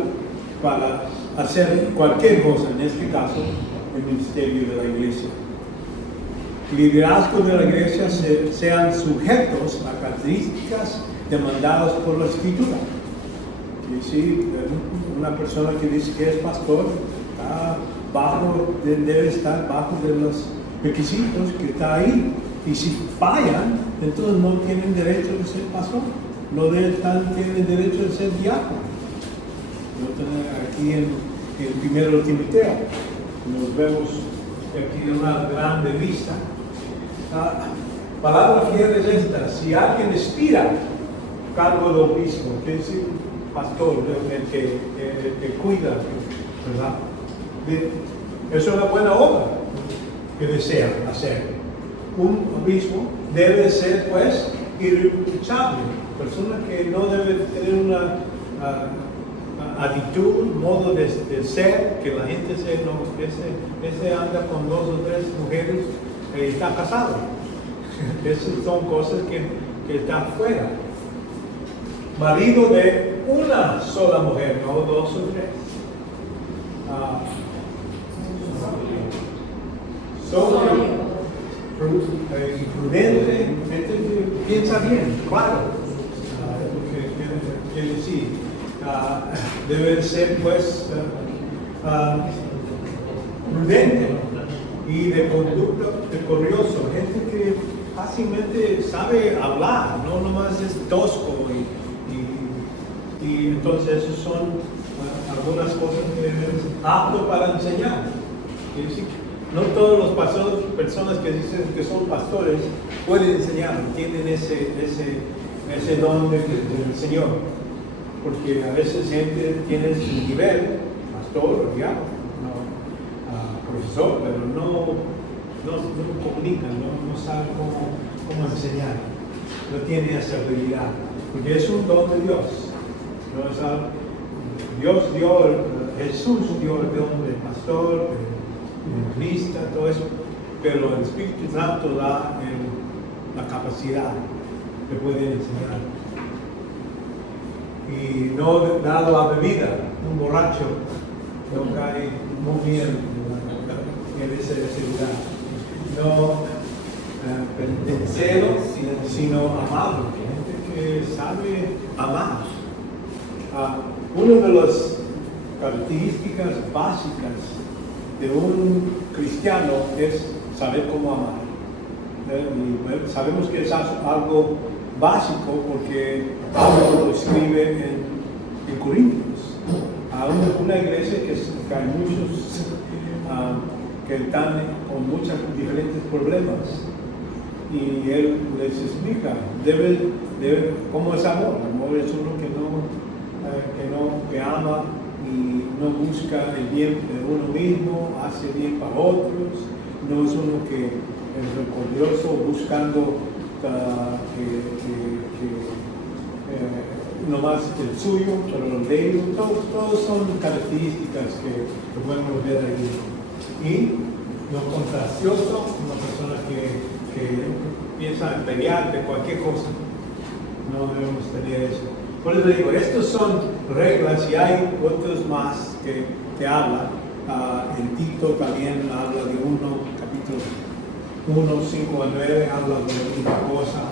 para hacer cualquier cosa, en este caso, el ministerio de la iglesia. Liderazgo de la iglesia sean sujetos a características demandadas por la escritura. Es decir, una persona que dice que es pastor debe estar bajo de los requisitos que está ahí. Y si fallan, entonces no tienen derecho de ser pastor, no tienen derecho de ser diácono. Aquí en 1 Timoteo nos vemos aquí en una gran revista. Palabra fiel es esta: si alguien aspira cargo de obispo, que es el pastor, el que cuida, ¿verdad? Eso es una buena obra que desea hacer. Un obispo debe ser, pues, irreprochable, persona que no debe tener una actitud, modo de ser, que la gente ese anda con 2 o 3 mujeres y está casado. Esas son cosas que están fuera. Marido de una sola mujer, no 2 o 3. Prudente, piensa bien, claro. Quiere decir, debe ser pues prudente y de conducta decoroso, gente que fácilmente sabe hablar, no nomás es tosco y entonces esas son algunas cosas que debemos apto para enseñar. Quiere decir, no todos los pastores, personas que dicen que son pastores pueden enseñar, tienen ese don del Señor, porque a veces gente tiene su nivel, pastor o diácono, profesor, pero no comunican, no saben cómo enseñar, no tiene esa habilidad, porque es un don de Dios. ¿No? Es algo, Jesús dio el don del pastor, del evangelista, todo eso, pero el Espíritu Santo da la capacidad que puede enseñar. Y no dado a bebida, un borracho no cae muy bien en esa necesidad. No pendenciero, sino amado, gente que sabe amar. Una de las características básicas de un cristiano es saber cómo amar. Y sabemos que es algo básico porque Pablo lo escribe en Corintios, a una iglesia que hay muchos que están con muchos diferentes problemas. y él les explica, cómo es amor. Amor es uno que ama y no busca el bien de uno mismo, hace bien para otros, no es uno que es recordioso buscando no más el suyo, pero el de ellos. Todos son características que podemos ver ahí. Y no contagioso, una persona que piensa en pelear de cualquier cosa. No debemos tener eso. Por eso digo, estas son reglas y hay otras más que hablan. En Tito también habla de capítulo 1, 5 a 9, habla de la misma cosa.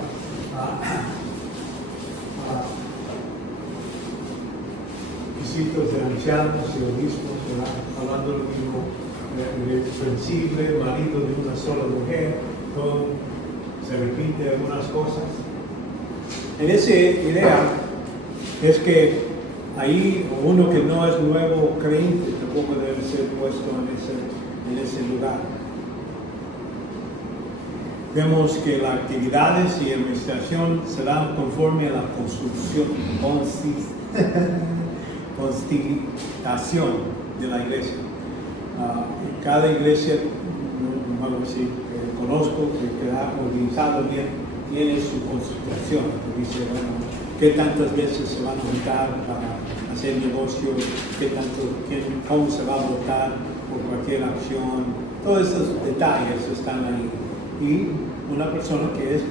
Visitos de ancianos y obispos, hablando de lo mismo, sensible, marido de una sola mujer, todo se repite algunas cosas. En esa idea es que ahí uno que no es nuevo creyente tampoco debe ser puesto en ese lugar. Vemos que las actividades y administración serán conforme a la constitución de la iglesia. Cada iglesia, algo así, conozco, que ha organizado bien, tiene su constitución. Dice, bueno, qué tantas veces se van a juntar para hacer negocio, cómo se va a votar por cualquier acción. Todos esos detalles están ahí. Y una persona que es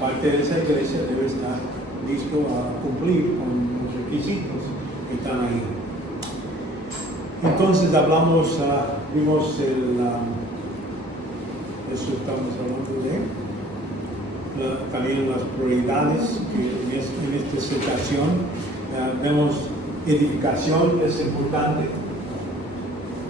parte de esa iglesia debe estar listo a cumplir con los requisitos que están ahí. Entonces vimos eso estamos hablando de, también las prioridades que en esta situación. Vemos edificación es importante,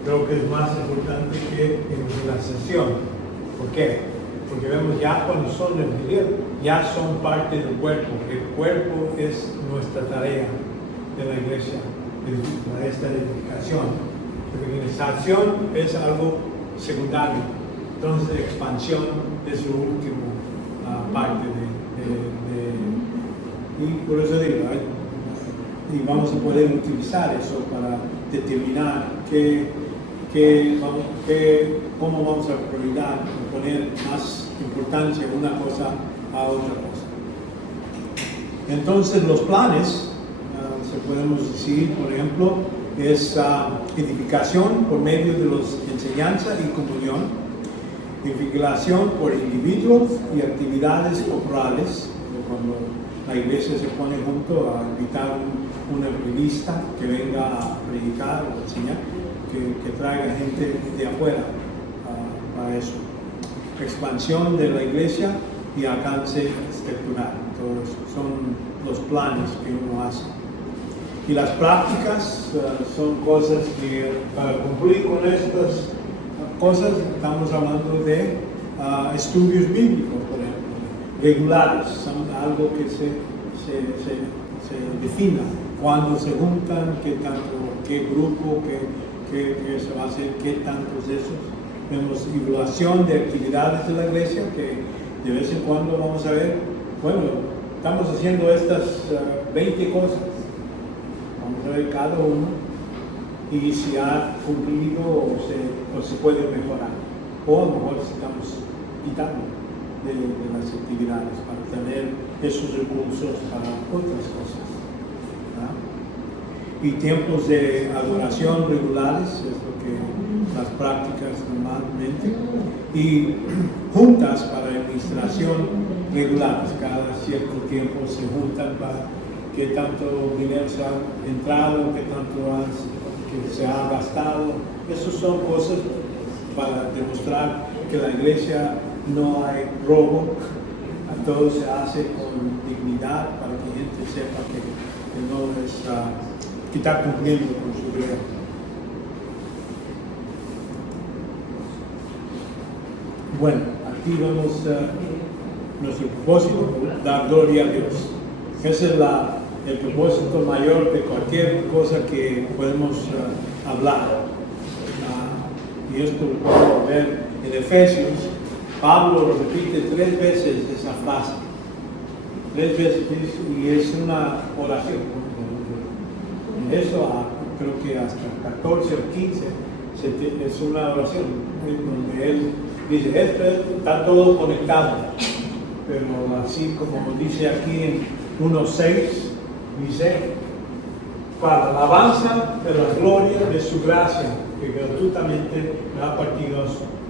creo que es más importante que evangelización. ¿Por qué? Porque vemos ya cuando son evangelizados, ya son parte del cuerpo. El cuerpo es nuestra tarea de la iglesia, esta edificación. Evangelización es algo secundario. Entonces, expansión es la última parte y por eso digo, y vamos a poder utilizar eso para determinar cómo vamos a priorizar, poner más importancia a una cosa a otra cosa. Entonces, los planes, se podemos decir, por ejemplo, es edificación por medio de las enseñanzas y comunión, edificación por individuos y actividades corporales, cuando la iglesia se pone junto a invitar una revista que venga a predicar o enseñar, que traiga gente de afuera para eso. Expansión de la iglesia y alcance estructural. Todos son los planes que uno hace. Y las prácticas son cosas que para cumplir con estas cosas estamos hablando de estudios bíblicos, por ejemplo, regulares, son algo que se defina, cuándo se juntan, qué grupo, qué se va a hacer, qué tantos de esos. Vemos evaluación de actividades de la iglesia, que de vez en cuando vamos a ver, bueno, estamos haciendo estas 20 cosas, vamos a ver cada uno y si ha cumplido o se puede mejorar, o a lo mejor estamos quitando de las actividades para tener esos recursos para otras cosas, ¿verdad? Y tiempos de adoración regulares, es lo que las prácticas normalmente, y juntas para administración regulares, cada cierto tiempo se juntan para qué tanto dinero se ha entrado, qué tanto que se ha gastado. Esas son cosas para demostrar que la iglesia no hay robo, todo se hace con dignidad para que la gente sepa que no es que está cumpliendo con su deber. Bueno, aquí vemos nuestro propósito, dar gloria a Dios. Ese es el propósito mayor de cualquier cosa que podemos hablar. Y esto lo podemos ver en Efesios, Pablo repite 3 veces esa frase. 3 veces y es una oración. Eso creo que hasta 14 o 15 es una oración donde él dice, esto está todo conectado, pero así como dice aquí en 1:6, dice, para la alabanza de la gloria de su gracia, que gratuitamente ha partido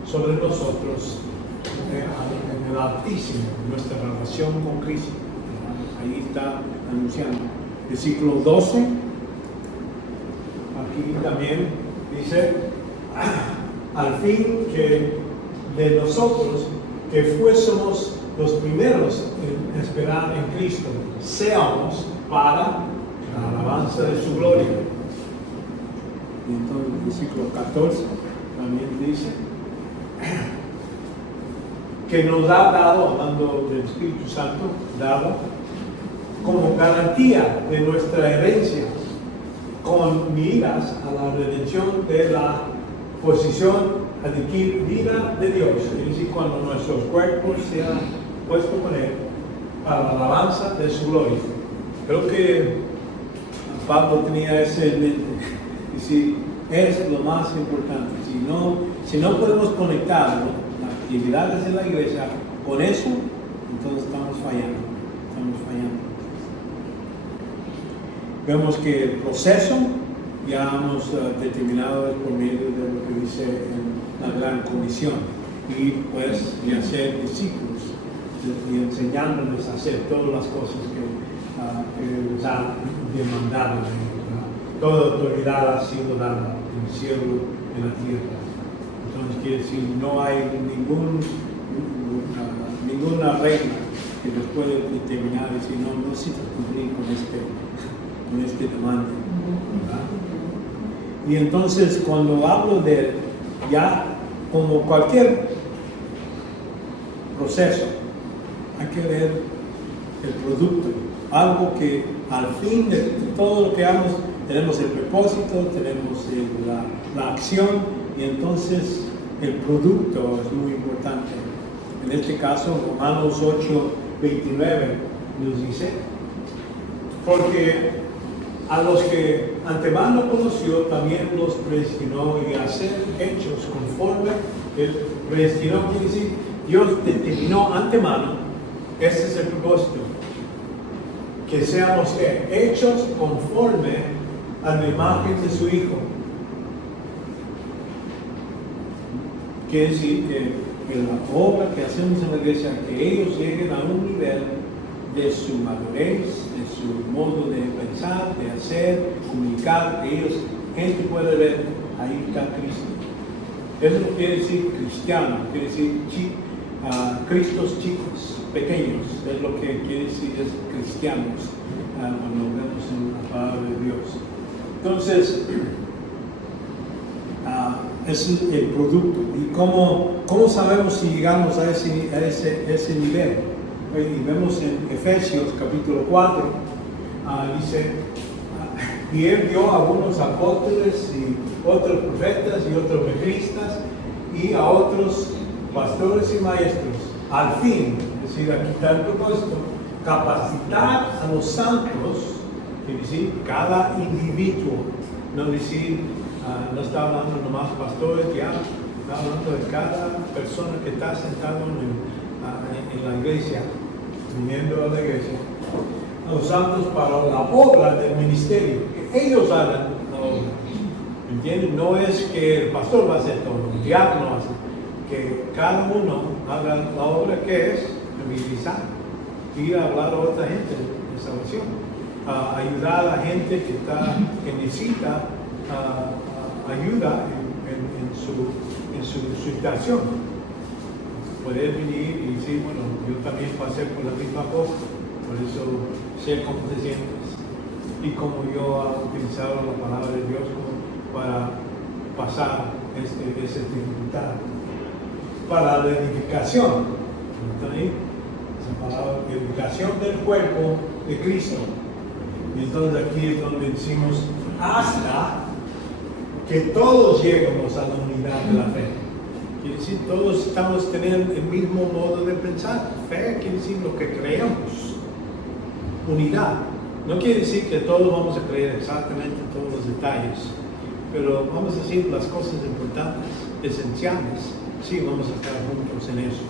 sobre nosotros en el Altísimo, nuestra relación con Cristo. Ahí está anunciando. Versículo 12, aquí también dice, al fin que de nosotros que fuésemos los primeros en esperar en Cristo, seamos para la alabanza de su gloria. Y entonces el versículo 14 también dice que nos ha dado, hablando del Espíritu Santo, dado como garantía de nuestra herencia, con miras a la redención de la posición adquirida de Dios, es decir, cuando nuestros cuerpos sean puestos con Él para la alabanza de su gloria. Creo que Pablo tenía eso en mente, y si es lo más importante. Si no podemos conectar las actividades de la iglesia con eso, entonces estamos fallando. Vemos que el proceso ya hemos determinado por medio de lo que dice en la gran comisión, y pues de hacer discípulos y enseñándoles a hacer todas las cosas que les ha demandado. Toda autoridad ha sido dada en el cielo y en la tierra. Entonces quiere decir, no hay ninguna regla que nos puede determinar y decir, no necesitas cumplir con este demanda. Y entonces cuando hablo de ya como cualquier proceso, hay que ver el producto, algo que al fin de todo lo que hagamos tenemos el propósito, tenemos la acción, y entonces el producto es muy importante. En este caso, Romanos 8:29 nos dice, porque a los que antemano conoció también los predestinó, y a ser hechos conforme el predestinó, quiere decir, Dios determinó antemano, este es el propósito, que seamos hechos conforme a la imagen de su Hijo. Quiere decir que la obra que hacemos en la iglesia, que ellos lleguen a un nivel de su madurez, de su modo de pensar, de hacer, comunicar, que ellos, gente puede ver, ahí está Cristo. Eso no quiere decir cristiano, quiere decir Cristos chicos, pequeños, es lo que quiere decir es cristianos, cuando vemos en la palabra de Dios. Entonces, es el producto. ¿Y cómo sabemos si llegamos a ese nivel? Y vemos en Efesios capítulo 4, dice, y él dio a algunos apóstoles y otros profetas y otros evangelistas y a otros pastores y maestros, al fin, es decir, aquí está el propósito, capacitar a los santos, es decir, cada individuo, no decir, no está hablando nomás pastores, ya está hablando de cada persona que está sentado en la iglesia, viniendo a la iglesia, a los santos para la obra del ministerio, que ellos hagan la obra. ¿Entienden? No es que el pastor va a hacer todo, el diácono va a hacer, que cada uno haga la obra que es evangelizar, ir a hablar a otra gente de salvación, ayudar a la gente que necesita ayuda en su situación. Poder venir y decir, bueno, yo también pasé por la misma cosa, por eso sé cómo te sientes y cómo yo he utilizado la palabra de Dios para pasar esa dificultad. Para la edificación, ¿están ahí? Esa palabra, edificación del cuerpo de Cristo. Y entonces aquí es donde decimos, hasta que todos lleguemos a la unidad de la fe. Quiere decir, todos estamos teniendo el mismo modo de pensar. Fe quiere decir lo que creemos. Unidad. No quiere decir que todos vamos a creer exactamente todos los detalles, pero vamos a decir las cosas importantes, esenciales. Sí, vamos a estar juntos en eso.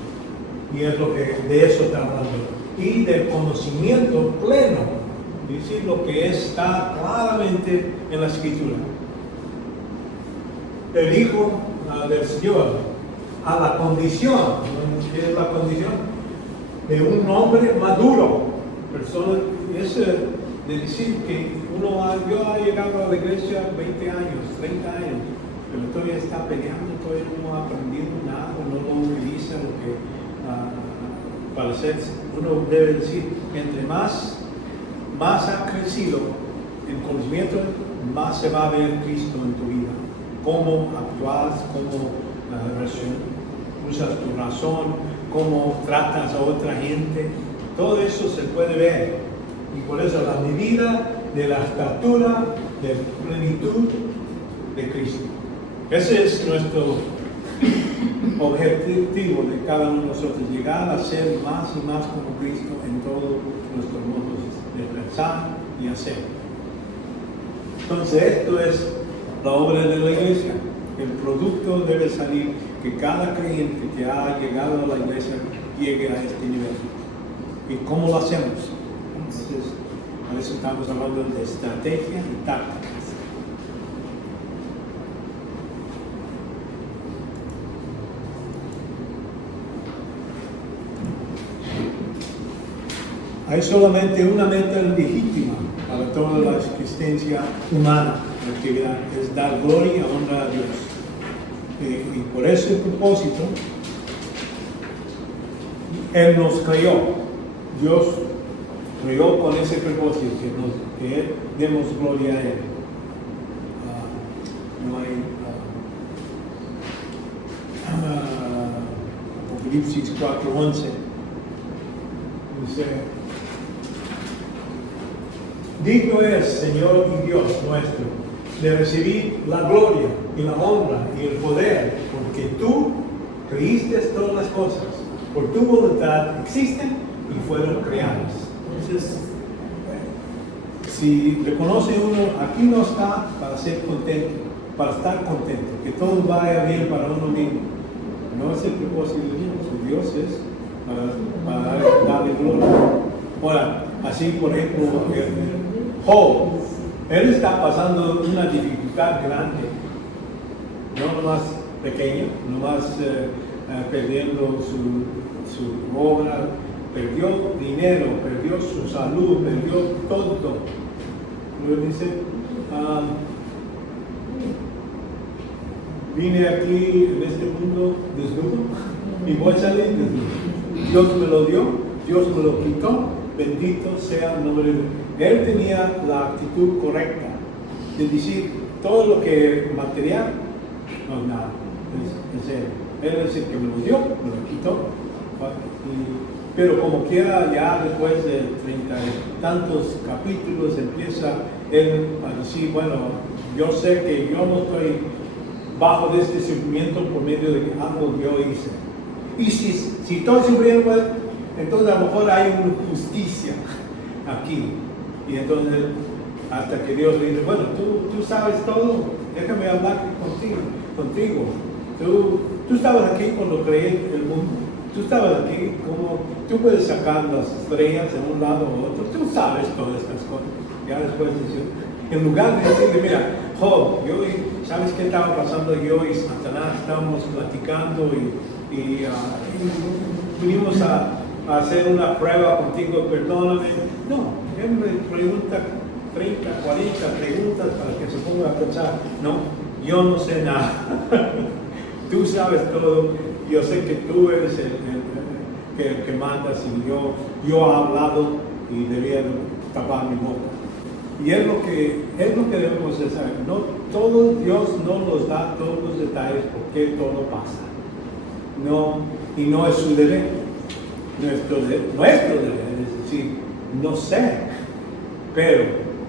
Y es lo que de eso está hablando. Y del conocimiento pleno, es decir, lo que está claramente en la Escritura. El Hijo del Señor, a la condición, ¿qué es la condición? De un hombre maduro. Persona, es de decir que yo he llegado a la iglesia 20 años, 30 años, pero todavía está peleando, todavía no ha aprendido nada, no lo utiliza lo que para ser, uno debe decir, entre más ha crecido en conocimiento, más se va a ver Cristo en tu vida. Cómo actúas, cómo usas tu razón, cómo tratas a otra gente, todo eso se puede ver. Y por eso la medida de la estatura de plenitud de Cristo. Ese es nuestro objetivo de cada uno de nosotros, llegar a ser más y más como Cristo en todos nuestros modos de pensar y hacer. Entonces esto es la obra de la iglesia. El producto debe salir que cada creyente que ha llegado a la iglesia llegue a este nivel. ¿Y cómo lo hacemos? Entonces, a veces estamos hablando de estrategia y tácticas. Hay solamente una meta legítima para toda la existencia humana, la actividad, es dar gloria y honra a Dios. Y por ese propósito, Él nos creó. Dios creó con ese propósito, que demos gloria a Él. No hay Apocalipsis 4:11 dice: digno es, Señor y Dios nuestro, de recibir la gloria y la honra y el poder, porque tú creíste todas las cosas, por tu voluntad existen y fueron creadas. Entonces, si reconoce uno, aquí no está para ser contento, para estar contento, que todo vaya bien para uno mismo. No es el propósito de Dios. Dios es para darle gloria. Ahora, así por ejemplo, Job, él está pasando una dificultad grande, no más pequeña, no más perdiendo su obra, perdió dinero, perdió su salud, perdió todo. Luego dice, vine aquí en este mundo desnudo y voy a salir desnudo. Dios me lo dio, Dios me lo quitó, bendito sea el nombre de Dios. Él tenía la actitud correcta de decir todo lo que material no es nada, es Él. Él es el que me lo dio, me lo quitó. Pero como quiera, ya después de 30 y tantos capítulos empieza él a decir, bueno, yo sé que yo no estoy bajo de este sufrimiento por medio de algo que yo hice. Y si estoy sufriendo, pues, entonces a lo mejor hay una justicia aquí. Y entonces, hasta que Dios le dice, bueno, tú sabes todo, déjame hablar contigo. Tú estabas aquí cuando creé el mundo. Tú estabas aquí, como tú puedes sacar las estrellas de un lado a otro. Tú sabes todas estas cosas. Ya después dice, en lugar de decirle, mira, Job, ¿sabes qué estaba pasando? Yo y Satanás estábamos platicando y vinimos a hacer una prueba contigo, perdóname. No, él me pregunta 30, 40 preguntas para que se ponga a pensar. No, yo no sé nada. Tú sabes todo. Yo sé que tú eres el que mandas y yo he hablado y debía tapar mi boca. Y es lo que debemos de saber. No, todo Dios no nos da todos los detalles porque todo pasa. No, y no es su deber. Nuestro deber es decir, no sé, pero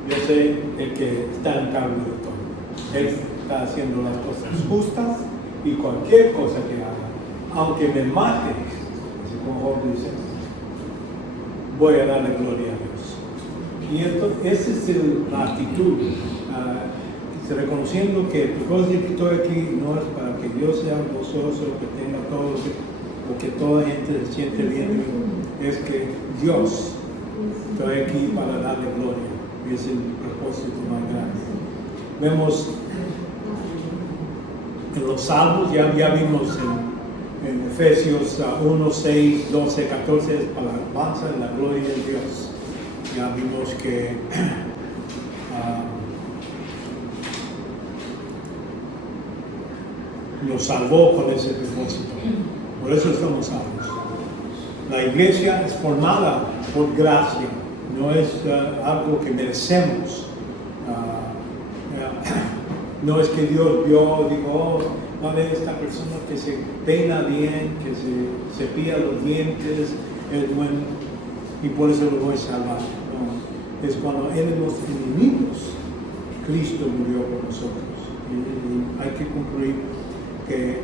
yo sé el que está en cargo de todo. Él está haciendo las cosas justas y cualquier cosa que haga, aunque me mate, así como Job dice, voy a darle gloria a Dios. Y entonces, esa es la actitud, reconociendo que porque yo estoy aquí no es para que Dios sea gozoso, que tenga todo, o que toda gente se siente bien, es que Dios, estoy aquí para darle gloria, y es el propósito más grande. Vemos en los Salmos, ya vimos en Efesios 1, 6, 12, 14, es para la alabanza de la gloria de Dios. Ya vimos que nos salvó con ese propósito. Por eso estamos salvos. La iglesia es formada por gracia, no es algo que merecemos. No es que Dios vio, dijo, oh, vale, esta persona que se peina bien, que se cepilla los dientes, es bueno, y por eso lo voy a salvar. No, es cuando éramos enemigos, Cristo murió por nosotros. Y hay que concluir que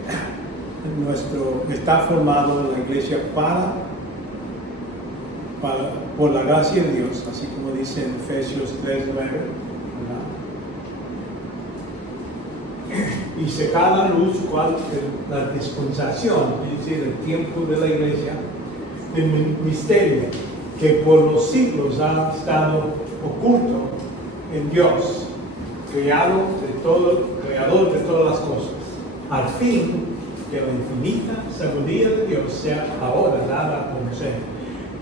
está formado la iglesia por la gracia de Dios, así como dice en Efesios 3:9, y se cae a la luz cuál la dispensación, es decir, el tiempo de la iglesia, el misterio que por los siglos ha estado oculto en Dios, creador de todas las cosas, al fin que la infinita sabiduría de Dios sea ahora dada a conocer.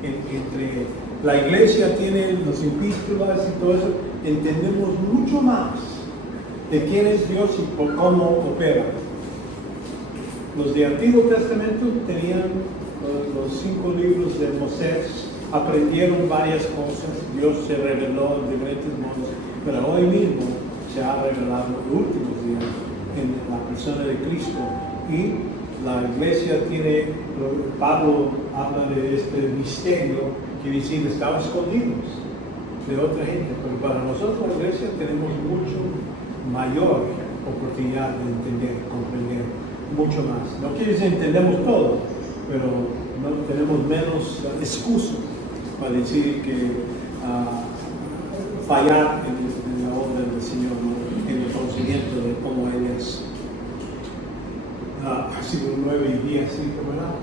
Entre la iglesia tiene los epístolas y todo eso, entendemos mucho más de quién es Dios y por cómo opera. Los de Antiguo Testamento tenían los 5 libros de Moisés, aprendieron varias cosas, Dios se reveló en diferentes modos, pero hoy mismo se ha revelado en los últimos días en la persona de Cristo. Y la iglesia tiene, Pablo habla de este misterio que dice estaba escondidos de otra gente, pero para nosotros la iglesia tenemos mucho mayor oportunidad de entender, comprender mucho más. No quiere decir entendemos todo, pero no tenemos menos excusa para decir que fallar en la obra del Señor, ¿no? En el conocimiento de cómo Él es. Siglo 9 y 10, ¿sí? ¿Verdad?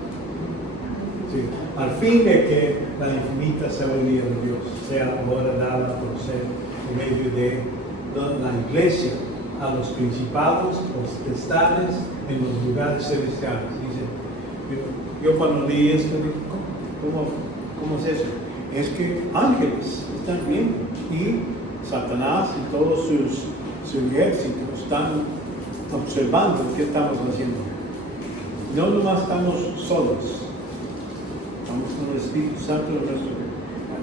Sí. Al fin de que la infinita sabiduría de Dios sea ahora dada a conocer en medio de la iglesia a los principados, potestades en los lugares celestiales. Dice, yo cuando leí esto, digo, ¿cómo es eso? Es que ángeles están viendo y Satanás y todos sus ejércitos están observando qué estamos haciendo. No nomás estamos solos, estamos con el Espíritu Santo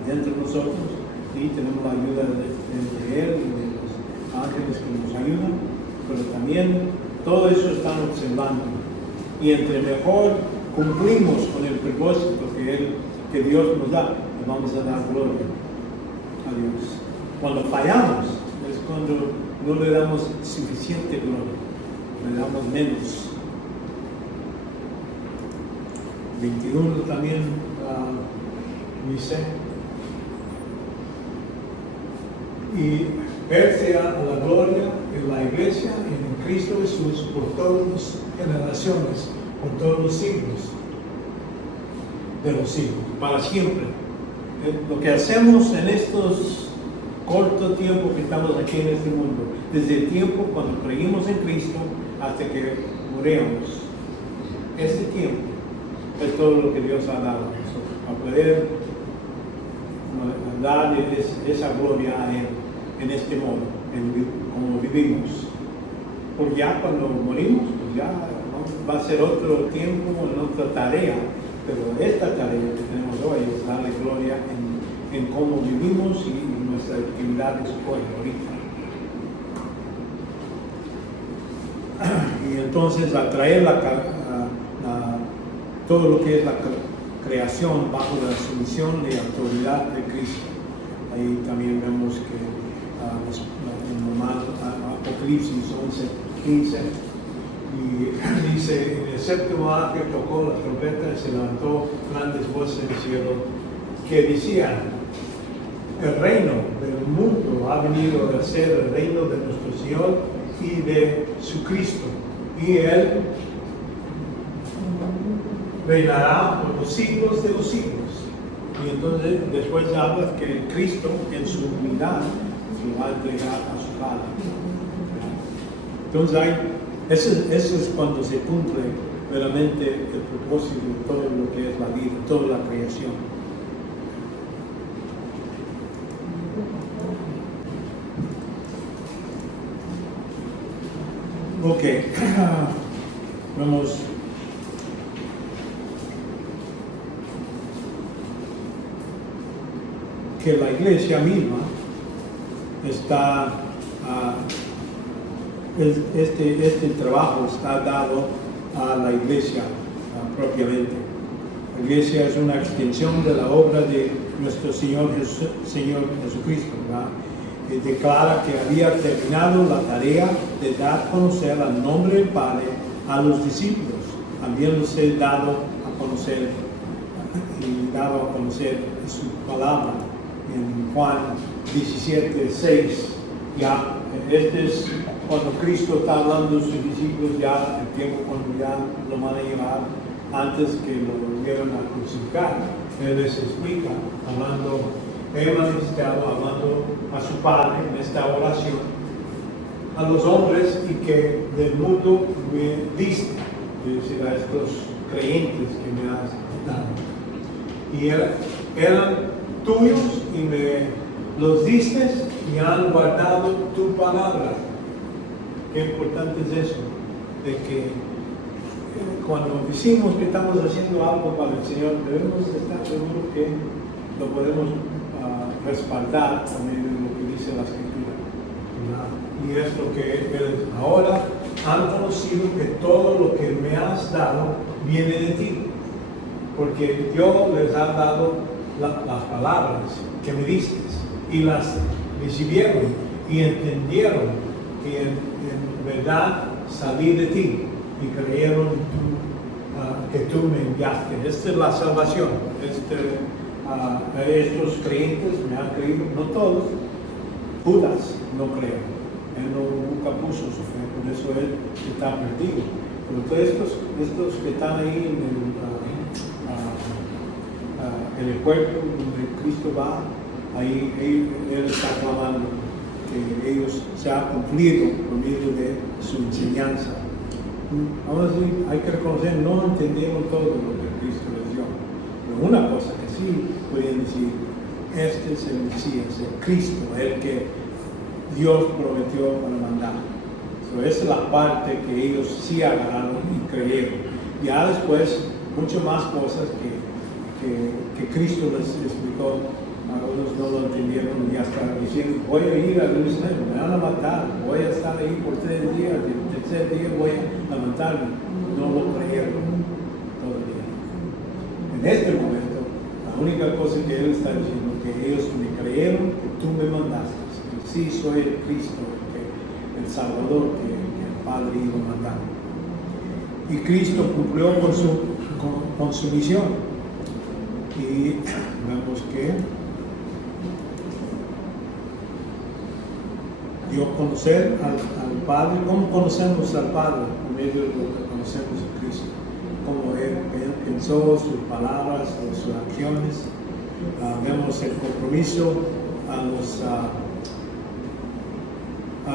dentro de nosotros y tenemos la ayuda de Él y de los ángeles que nos ayudan, pero también todo eso están observando. Y entre mejor cumplimos con el propósito que Dios nos da, le vamos a dar gloria a Dios. Cuando fallamos es cuando no le damos suficiente gloria, le damos menos. 21 también dice, y verse a la gloria en la iglesia en Cristo Jesús por todas las generaciones, por todos los siglos de los siglos, para siempre. Lo que hacemos en estos cortos tiempos que estamos aquí en este mundo, desde el tiempo cuando creímos en Cristo hasta que morimos, ese tiempo es todo lo que Dios ha dado a nosotros, para poder dar esa gloria a Él en este modo, como vivimos. Porque ya cuando morimos, pues ya va a ser otro tiempo, otra tarea, pero esta tarea que tenemos hoy es darle gloria en cómo vivimos y nuestras actividades hoy, ahorita. Y entonces atraer todo lo que es la creación bajo la sumisión y autoridad de Cristo. Ahí también vemos que en Apocalipsis 11:15 Y dice, en el séptimo ángel tocó la trompeta y se levantó grandes voces en el cielo que decían, el reino del mundo ha venido a ser el reino de nuestro Señor y de su Cristo. Y Él reinará por los siglos de los siglos. Y entonces después habla que Cristo en su humildad se lo va a entregar a su Padre. Entonces eso es cuando se cumple realmente el propósito de todo lo que es la vida, toda la creación. Ok, vamos. Que la iglesia misma está, este trabajo está dado a la iglesia propiamente. La iglesia es una extensión de la obra de nuestro Señor Jesucristo, ¿verdad? Y declara que había terminado la tarea de dar a conocer el nombre del Padre a los discípulos, habiéndose dado a conocer su palabra. En Juan 17:6, ya, este es cuando Cristo está hablando a sus discípulos, ya el tiempo cuando ya lo van a llevar, antes que lo lleven a crucificar. Él les explica, hablando a su Padre en esta oración, a los hombres y que del mundo me diste, es decir, a estos creyentes que me has dado. Y eran tuyos y me los diste y han guardado tu palabra. Qué importante es eso, de que cuando decimos que estamos haciendo algo para el Señor, debemos estar seguros que lo podemos respaldar también en lo que dice la Escritura. Y es lo que Él ahora han conocido que todo lo que me has dado viene de ti, porque Dios les ha dado las palabras que me diste y las recibieron y entendieron que en verdad salí de ti y creyeron que tú me enviaste. Esta es la salvación. Estos creyentes me han creído, no todos. Judas no cree. Él nunca puso su fe, por eso él está perdido. Pero todos estos que están ahí en el cuerpo donde Cristo va, ahí Él está clamando que ellos se han cumplido por medio de su enseñanza. Ahora sí, hay que reconocer, no entendieron todo lo que Cristo les dio. Pero una cosa que sí pueden decir, este es el Mesías, el Cristo, el que Dios prometió para mandar. Esa es la parte que ellos sí agarraron y creyeron. Ya después, mucho más cosas que Cristo les explicó, algunos no lo entendieron y ya estaban diciendo, voy a ir a Jerusalén, me van a matar, voy a estar ahí por 3 días, el tercer día voy a levantarme. No lo creyeron todavía. En este momento, la única cosa que Él está diciendo es que ellos me creyeron que tú me mandaste, que sí soy el Cristo, el Salvador que el Padre iba a mandar. Y Cristo cumplió con su misión. Y vemos que dio a conocer al Padre. ¿Cómo conocemos al Padre? Por medio de lo que conocemos a Cristo. Cómo Él pensó, sus palabras, sus acciones. Vemos el compromiso a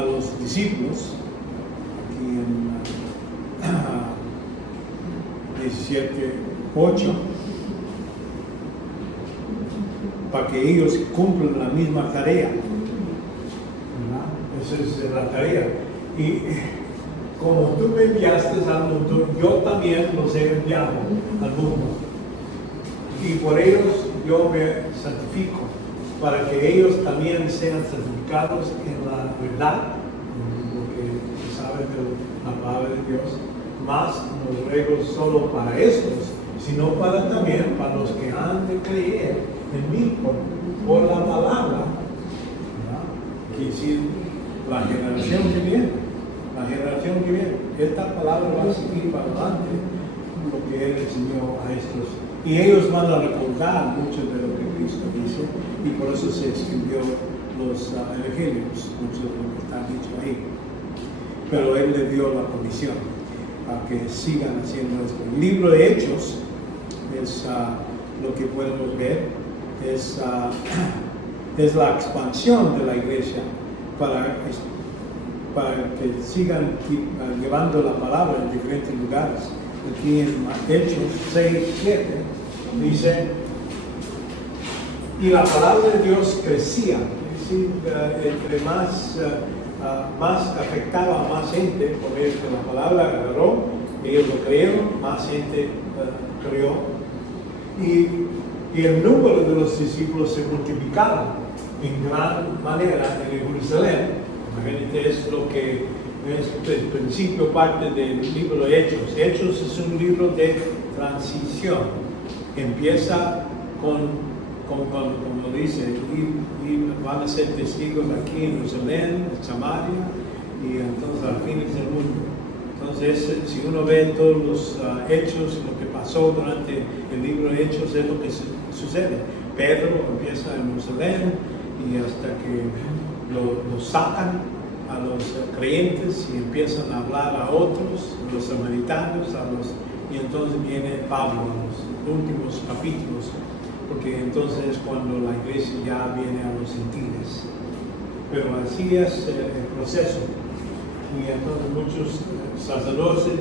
los discípulos. Aquí en 17:8. Para que ellos cumplan la misma tarea. Esa es la tarea. Y como tú me enviaste al mundo, yo también los he enviado al mundo. Y por ellos yo me santifico, para que ellos también sean santificados en la verdad, lo que saben de la palabra de Dios. Más no ruego solo para estos, sino también para los que han de creer en mí por la palabra, ¿verdad? Que decir, la generación que viene, esta palabra va a seguir para adelante lo que Él enseñó a estos. Y ellos van a recordar mucho de lo que Cristo dice, y por eso se escribió los evangelios, mucho de lo que está dicho ahí. Pero Él le dio la comisión a que sigan haciendo esto. El libro de Hechos es lo que podemos ver, es la expansión de la iglesia para que sigan llevando la palabra en diferentes lugares. Aquí en Hechos 6:7 dice, y la palabra de Dios crecía, es decir, entre más afectaba a más gente, por eso la palabra agarró, ellos lo creyeron, más gente creyó, y el número de los discípulos se multiplicaba en gran manera en Jerusalén. Imagínate, es lo que es el principio, parte del libro de Hechos. Hechos es un libro de transición. Empieza como dice, y van a ser testigos aquí en Jerusalén, en Samaria, y entonces al fin del mundo. Entonces, si uno ve todos los hechos, lo que pasó durante el libro de Hechos, es lo que sucede. Pedro empieza en Jerusalén y hasta que lo sacan a los creyentes y empiezan a hablar a otros, los samaritanos, y entonces viene Pablo en los últimos capítulos, porque entonces es cuando la iglesia ya viene a los gentiles. Pero así es el proceso. Y entonces muchos sacerdotes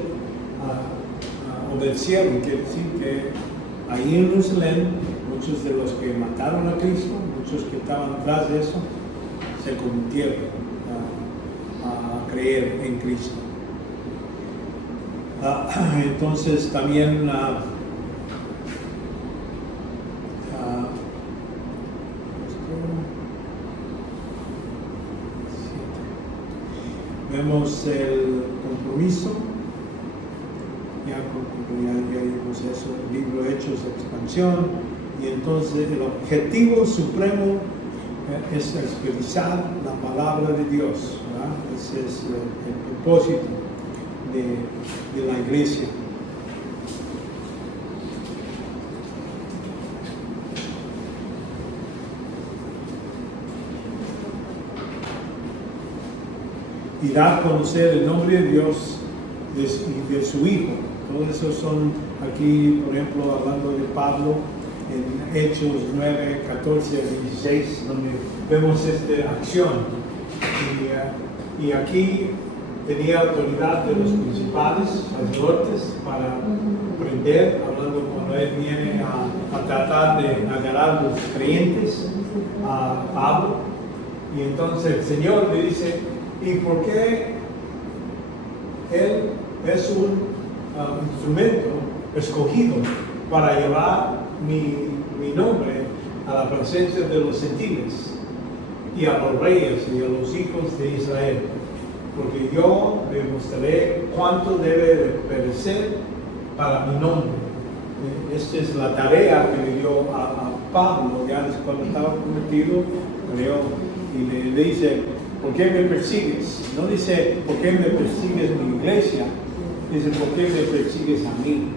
obedecieron, quiere decir que ahí en Jerusalén, muchos de los que mataron a Cristo, muchos que estaban atrás de eso, se convirtieron a creer en Cristo. Entonces también vemos el compromiso, ya vimos eso, el libro de Hechos, expansión, y entonces el objetivo supremo es expresar la palabra de Dios, ¿verdad? Ese es el propósito de la iglesia. Y dar a conocer el nombre de Dios y de su Hijo. Todos esos son aquí, por ejemplo, hablando de Pablo, en Hechos 9, 14 a 16, donde vemos esta acción. Y aquí tenía autoridad de los principales sacerdotes para prender, hablando cuando él viene a tratar de agarrar a los creyentes, a Pablo. Y entonces el Señor le dice, ¿y por qué él es un instrumento escogido para llevar mi nombre a la presencia de los gentiles y a los reyes y a los hijos de Israel? Porque yo le mostraré cuánto debe de perecer para mi nombre. Esta es la tarea que le dio a Pablo, ya cuando estaba convertido, creo, y le dice, ¿por qué me persigues? No dice, ¿por qué me persigues mi iglesia? Dice, ¿por qué me persigues a mí?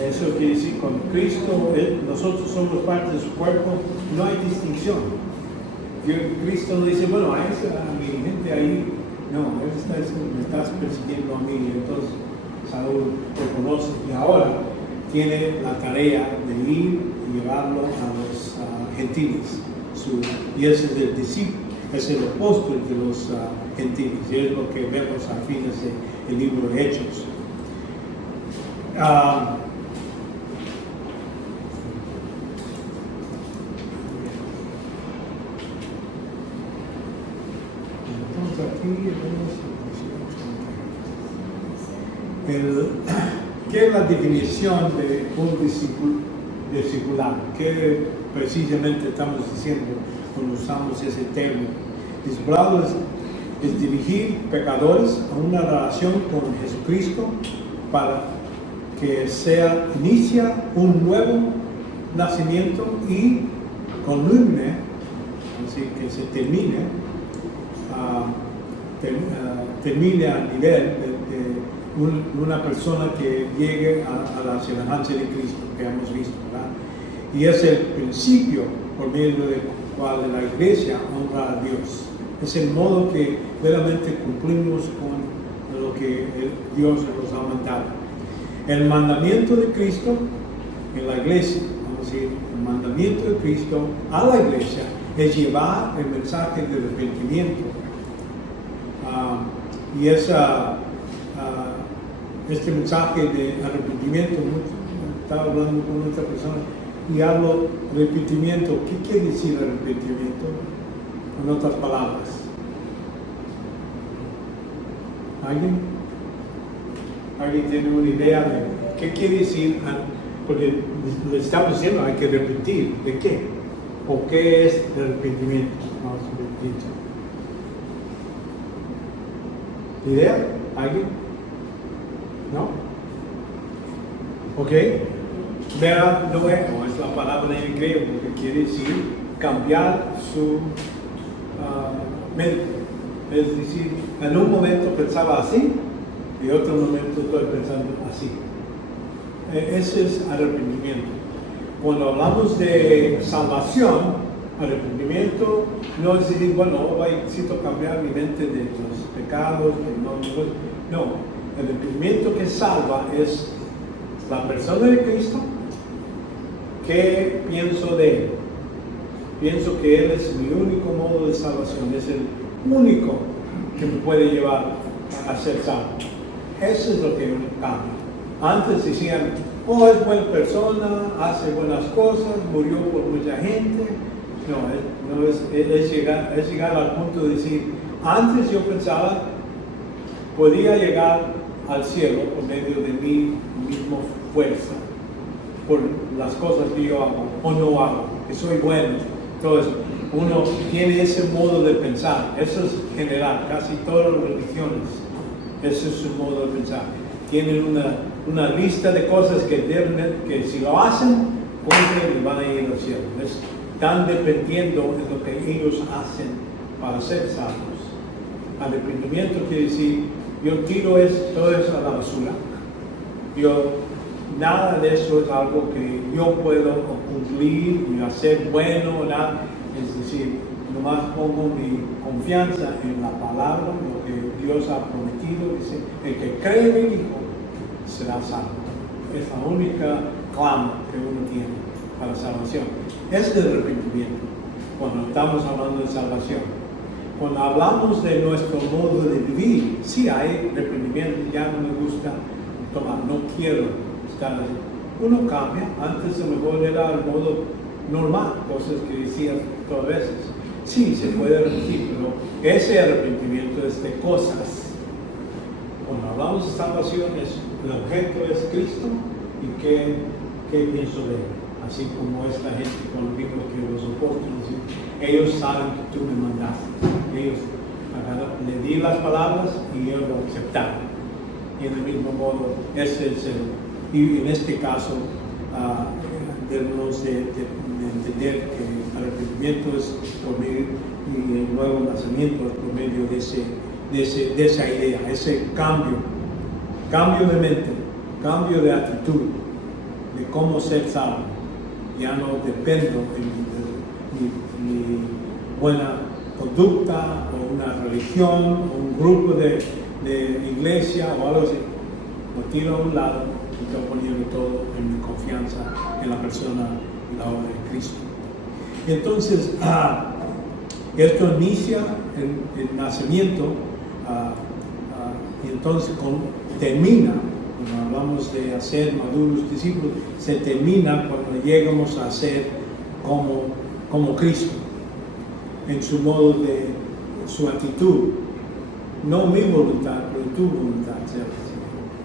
Eso quiere decir, con Cristo, nosotros somos parte de su cuerpo, no hay distinción. Cristo no dice, bueno, a mi gente ahí, no, él está diciendo, me estás persiguiendo a mí. Entonces, Saúl lo conoce y ahora tiene la tarea de ir y llevarlo a los gentiles. Y ese es el discípulo, es el apóstol de los gentiles, y es lo que vemos al fin del libro de Hechos. Entonces aquí vemos ¿qué es la definición de un discipulado? ¿Qué precisamente estamos diciendo cuando usamos ese término? Discipulado es dirigir pecadores a una relación con Jesucristo para que inicia un nuevo nacimiento y culmine, así que se termine a nivel una persona que llegue a la semejanza de Cristo que hemos visto, ¿verdad? Y es el principio por medio del cual la iglesia honra a Dios. Es el modo que verdaderamente cumplimos con lo que Dios nos ha mandado. El mandamiento de Cristo en la iglesia, vamos a decir, el mandamiento de Cristo a la iglesia es llevar el mensaje de arrepentimiento. Y este mensaje de arrepentimiento, estaba hablando con otra persona y hablo de arrepentimiento. ¿Qué quiere decir arrepentimiento? En otras palabras. ¿Alguien tiene una idea de qué quiere decir? Porque le estamos diciendo hay que arrepentir. ¿De qué? ¿O qué es el arrepentimiento? ¿Idea? ¿Alguien? ¿No? ¿Ok? Vera no es la palabra en griego que quiere decir cambiar su mente. Es decir, en un momento pensaba así y en otro momento estoy pensando así. Ese es arrepentimiento. Cuando hablamos de salvación, arrepentimiento no es decir, bueno, necesito cambiar mi mente de los pecados, no. El arrepentimiento que salva es la persona de Cristo. ¿Qué pienso de Él? Pienso que Él es mi único modo de salvación, es el único que me puede llevar a ser salvo. Eso es lo que cambia. Antes decían, es buena persona, hace buenas cosas, murió por mucha gente. No, es llegar al punto de decir, antes yo pensaba, podía llegar al cielo por medio de mi misma fuerza, por las cosas que yo hago o no hago, que soy bueno, todo eso. Uno tiene ese modo de pensar, eso es general, casi todas las religiones, ese es su modo de pensar. Tienen una lista de cosas que si lo hacen, cumplen y van a ir al cielo. Están dependiendo de lo que ellos hacen para ser salvos. Arrepentimiento quiere decir, yo tiro todo eso a la basura. Nada de eso es algo que yo puedo cumplir y hacer bueno, nada. Es decir, nomás pongo mi confianza en la palabra, lo que Dios ha prometido. Dice, el que cree en el Hijo será salvo. Es la única clama que uno tiene para salvación. Es el arrepentimiento cuando estamos hablando de salvación. Cuando hablamos de nuestro modo de vivir, sí hay arrepentimiento, ya no me gusta tomar, no quiero estar así. Uno cambia, antes a lo mejor era el modo normal, cosas que decía todas veces. Sí, se puede arrepentir, pero ese arrepentimiento es de cosas. Cuando hablamos de salvación, el objeto es Cristo y qué pienso de Él. Así como esta gente cuando dijo que los apóstoles, ellos saben que tú me mandaste. Ellos le di las palabras y ellos lo aceptaron. Y en el mismo modo, y en este caso, debemos de entender que el arrepentimiento es por medio y el nuevo nacimiento es por medio de esa idea, ese cambio de mente, cambio de actitud, de cómo ser salvo. Ya no dependo de mi buena conducta o una religión o un grupo de iglesia o algo así. Lo tiro a un lado y estoy poniendo todo en mi confianza en la persona y la obra de Cristo. Entonces, esto inicia el nacimiento y entonces termina. Cuando hablamos de hacer maduros discípulos, se termina cuando llegamos a ser como Cristo, en su modo de su actitud. No mi voluntad, pero tu voluntad.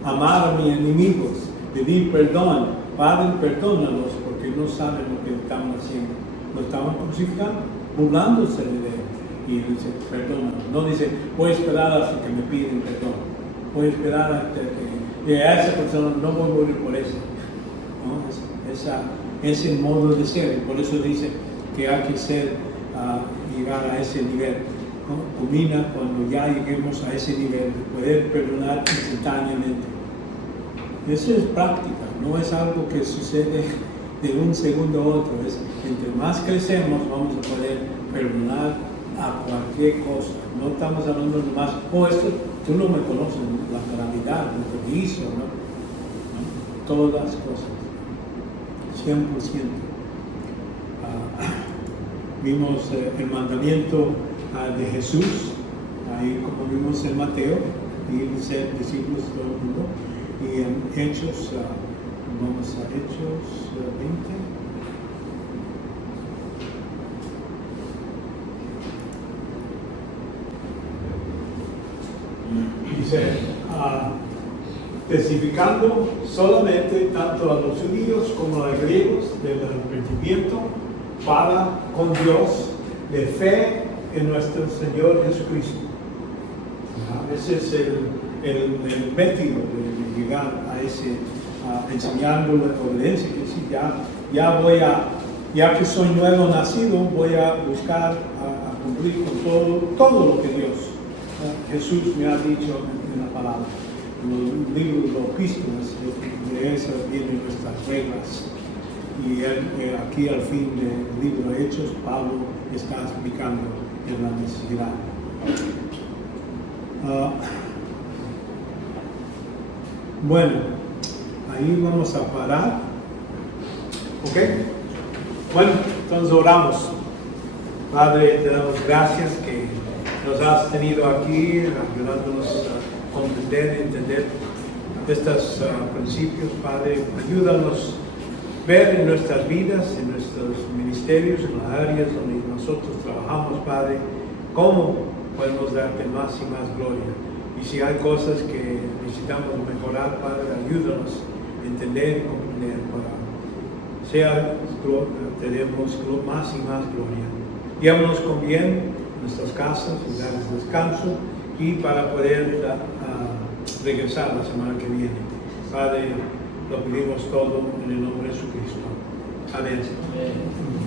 Amar a mis enemigos, pedir perdón. Padre, perdónalos porque no saben lo que están haciendo. Lo estaban crucificando, burlándose de Él. Y Él dice, perdónalos. No dice, voy a esperar hasta que me piden perdón. Voy a esperar hasta que a esa persona no voy a morir por eso. ¿No? Ese modo de ser. Por eso dice que hay que llegar a ese nivel. culmina cuando ya lleguemos a ese nivel de poder perdonar instantáneamente. Eso es práctica, no es algo que sucede de un segundo a otro. Entre más crecemos, vamos a poder perdonar a cualquier cosa. No estamos hablando de más, esto tú no me conoces, la calamidad, lo que hizo, ¿no? Todas las cosas, 100%. Vimos el mandamiento de Jesús, ahí como vimos en Mateo, y ser discípulos de todo el mundo. Y en Hechos, vamos a Hechos 20. Dice, especificando solamente tanto a los judíos como a los griegos del arrepentimiento para con Dios de fe en nuestro Señor Jesucristo. Ese es el método de llegar a ese, enseñando la obediencia. Es decir, ya que soy nuevo nacido, voy a buscar a cumplir con todo lo que Dios, Jesús me ha dicho en la palabra. Los libros, los epístolas, de eso vienen nuestras reglas. Y aquí al fin del libro de Hechos, Pablo está explicando en la necesidad. Bueno, ahí vamos a parar. ¿Ok? Bueno, entonces oramos. Padre, te damos gracias que nos has tenido aquí, ayudándonos a comprender y entender estos principios. Padre, ayúdanos a ver en nuestras vidas, en nuestros ministerios, en las áreas donde nosotros trabajamos, Padre, cómo podemos darte más y más gloria. Y si hay cosas que necesitamos mejorar, Padre, ayúdanos a entender y comprender para tenemos más y más gloria. Llévanos con bien a nuestras casas, lugares de descanso, y para poder regresar la semana que viene. Padre, lo pedimos todo en el nombre de Jesucristo. Amén. Amén.